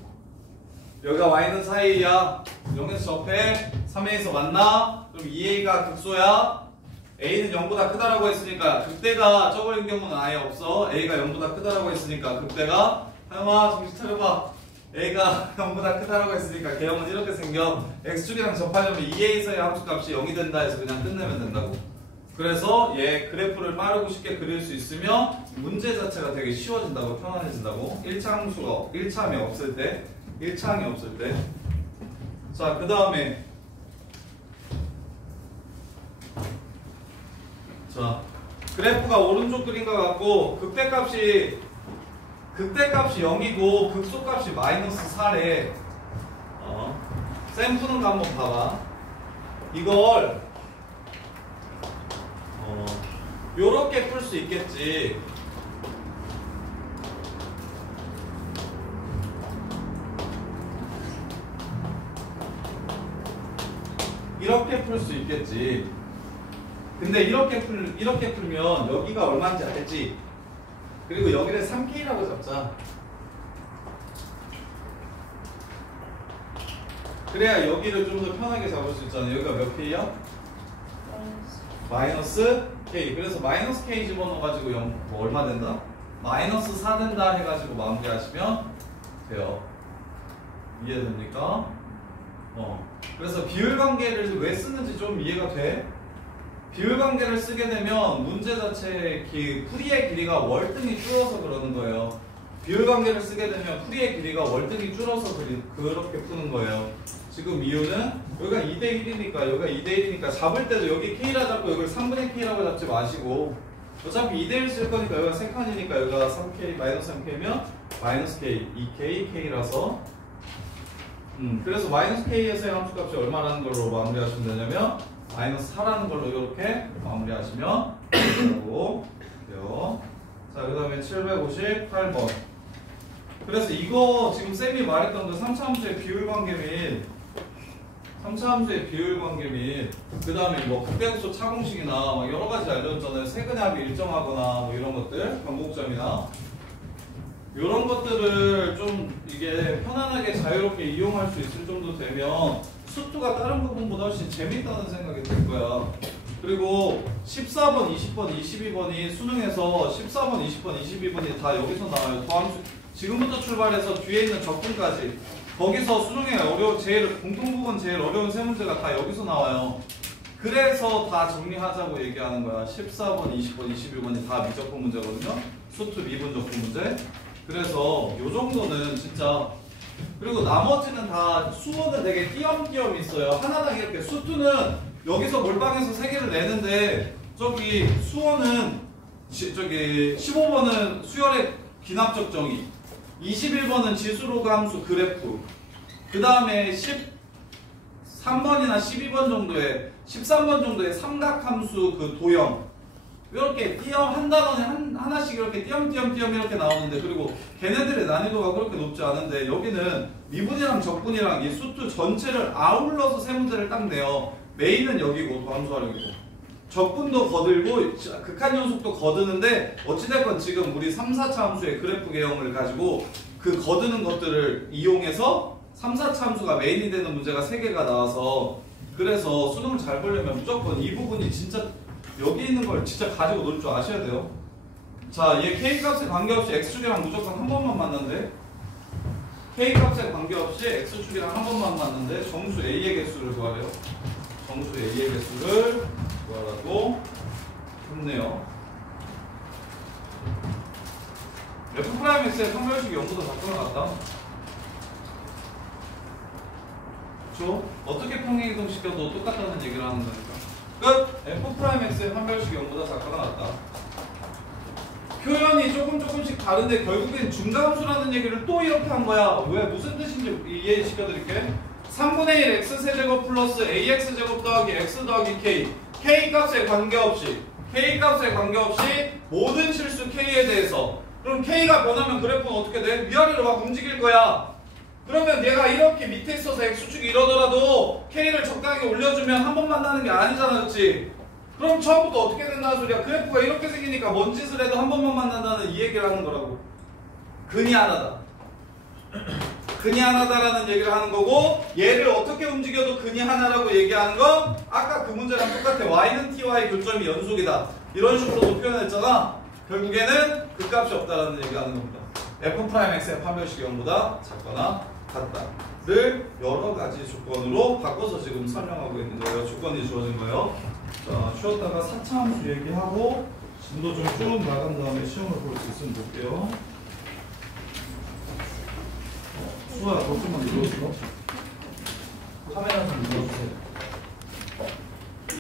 여기가 y는 4a야. 0에서 접해. 3a에서 만나. 그럼 2a가 극소야. a는 0보다 크다라고 했으니까 극대가 저거인 경우는 아예 없어. a가 0보다 크다라고 했으니까 극대가 하영아 정신 차려봐. a가 0보다 크다라고 했으니까 개형은 이렇게 생겨. x축이랑 접하려면 2a에서의 함수값이 0이 된다 해서 그냥 끝내면 된다고. 그래서 얘 그래프를 빠르고 쉽게 그릴 수 있으면 문제 자체가 되게 쉬워진다고, 편안해진다고. 1차 함수가 1차함이 없을 때, 1차항이 없을 때. 자, 그 다음에 자, 그래프가 오른쪽 그린 것 같고 극대값이 0이고 극소값이 마이너스 4래. 쌤 푸는 거 한번 봐봐. 이걸 요렇게 풀 수 있겠지. 이렇게 풀 수 있겠지. 근데 이렇게 풀면 여기가 얼마인지 알지? 그리고 여기를 3K라고 잡자. 그래야 여기를 좀 더 편하게 잡을 수 있잖아. 여기가 몇 K야? 마이너스 K. 그래서 마이너스 K 집어넣어가지고 뭐 얼마 된다? 마이너스 4 된다 해가지고 마무리하시면 돼요. 이해됩니까? 그래서 비율관계를 왜 쓰는지 좀 이해가 돼? 비율관계를 쓰게 되면 문제 자체의 풀이의 길이가 월등히 줄어서 그러는 거예요. 비율관계를 쓰게 되면 풀이의 길이가 월등히 줄어서 그렇게 푸는 거예요. 지금 이유는 여기가 2대1이니까 여기가 2대1이니까 잡을 때도 여기 K라 잡고 여기를 3분의 K라고 잡지 마시고 어차피 2대1 쓸 거니까 여기가 3칸이니까 여기가 3K, 마이너스 3K면 마이너스 K, 2K, K라서 그래서 마이너스 K에서의 함수값이 얼마라는 걸로 마무리하시면 되냐면 마이너스 4라는 걸로 이렇게 마무리하시면 된다고 돼요. 자, 그 다음에 758번. 그래서 이거 지금 쌤이 말했던 그 3차 함수의 비율관계 및 3차 함수의 비율관계 및 그 다음에 뭐 극대극소 차공식이나 막 여러 가지 알려줬잖아요. 세근의 합이 일정하거나 뭐 이런 것들, 반복점이나 이런 것들을 좀 이게 편안하게 자유롭게 이용할 수 있을 정도 되면 수투가 다른 부분보다 훨씬 재밌다는 생각이 들 거야. 그리고 14번, 20번, 22번이 수능에서 14번, 20번, 22번이 다 여기서 나와요. 더함수 지금부터 출발해서 뒤에 있는 적분까지 거기서 수능에 제일 공통부분 제일 어려운 세 문제가 다 여기서 나와요. 그래서 다 정리하자고 얘기하는 거야. 14번, 20번, 21번이 다 미적분 문제거든요. 수투 미분 적분 문제. 그래서 요 정도는 진짜. 그리고 나머지는 다 수어는 되게 띄엄띄엄 있어요. 하나당 이렇게 수투는 여기서 몰빵해서 3개를 내는데 저기 수어는 저기 15번은 수열의 기납적 정의, 21번은 지수로그 함수 그래프, 그 다음에 13번이나 12번 정도의 13번 정도의 삼각함수 그 도형 이렇게 띄엄 한 단원에 하나씩 이렇게 띄엄띄엄 이렇게 나오는데, 그리고 걔네들의 난이도가 그렇게 높지 않은데 여기는 미분이랑 적분이랑 이 수투 전체를 아울러서 세 문제를 딱 내요. 메인은 여기고 도함수활용이고 적분도 거들고 극한연속도 거드는데 어찌됐건 지금 우리 3, 4차 함수의 그래프 개형을 가지고 그 거드는 것들을 이용해서 3, 4차 함수가 메인이 되는 문제가 3개가 나와서, 그래서 수능을 잘 보려면 무조건 이 부분이 진짜 여기 있는 걸 진짜 가지고 놀 줄 아셔야 돼요. 자, 얘 K값에 관계없이 X축이랑 무조건 한 번만 맞는데, K값에 관계없이 X축이랑 한 번만 맞는데 정수 A의 개수를 구하래요. 정수 A의 개수를 구하라고 했네요. F'X의 성별식 연구도 다 끊어갔다. 그쵸? 어떻게 평행이동시켜도 똑같다는 얘기를 하는 거니까. 끝! F'X의 판별식 연구다 다 끊어갔다. 표현이 조금씩 다른데 결국엔 중간함수라는 얘기를 또 이렇게 한 거야. 왜? 무슨 뜻인지 이해시켜드릴게. 3분의 1 x세제곱 플러스 ax제곱 더하기 x 더하기 k, k값에 관계없이 모든 실수 k에 대해서. 그럼 k가 변하면 그래프는 어떻게 돼? 위아래로 막 움직일 거야. 그러면 얘가 이렇게 밑에 있어서 x축이 이러더라도 k를 적당하게 올려주면 한 번 만나는 게 아니잖아, 그렇지? 그럼 처음부터 어떻게 된다는 소리야? 그래프가 이렇게 생기니까 뭔 짓을 해도 한 번만 만난다는 이 얘기를 하는 거라고. 근이 하나다. 근이 하나다라는 얘기를 하는 거고, 얘를 어떻게 움직여도 근이 하나라고 얘기하는 건 아까 그 문제랑 똑같아. y는 t와의 교점이 연속이다. 이런 식으로도 표현했잖아. 결국에는 그 값이 없다라는 얘기하는 겁니다. F'X의 판별식 연보다 작거나 같다를 여러 가지 조건으로 바꿔서 지금 설명하고 있는 거예요. 조건이 주어진 거예요. 자, 쉬었다가 4차 함수 얘기하고 진도 좀 쭉 나간 다음에 시험을 볼 수 있으면 볼게요. 수아야, 너 좀만 눌러줘.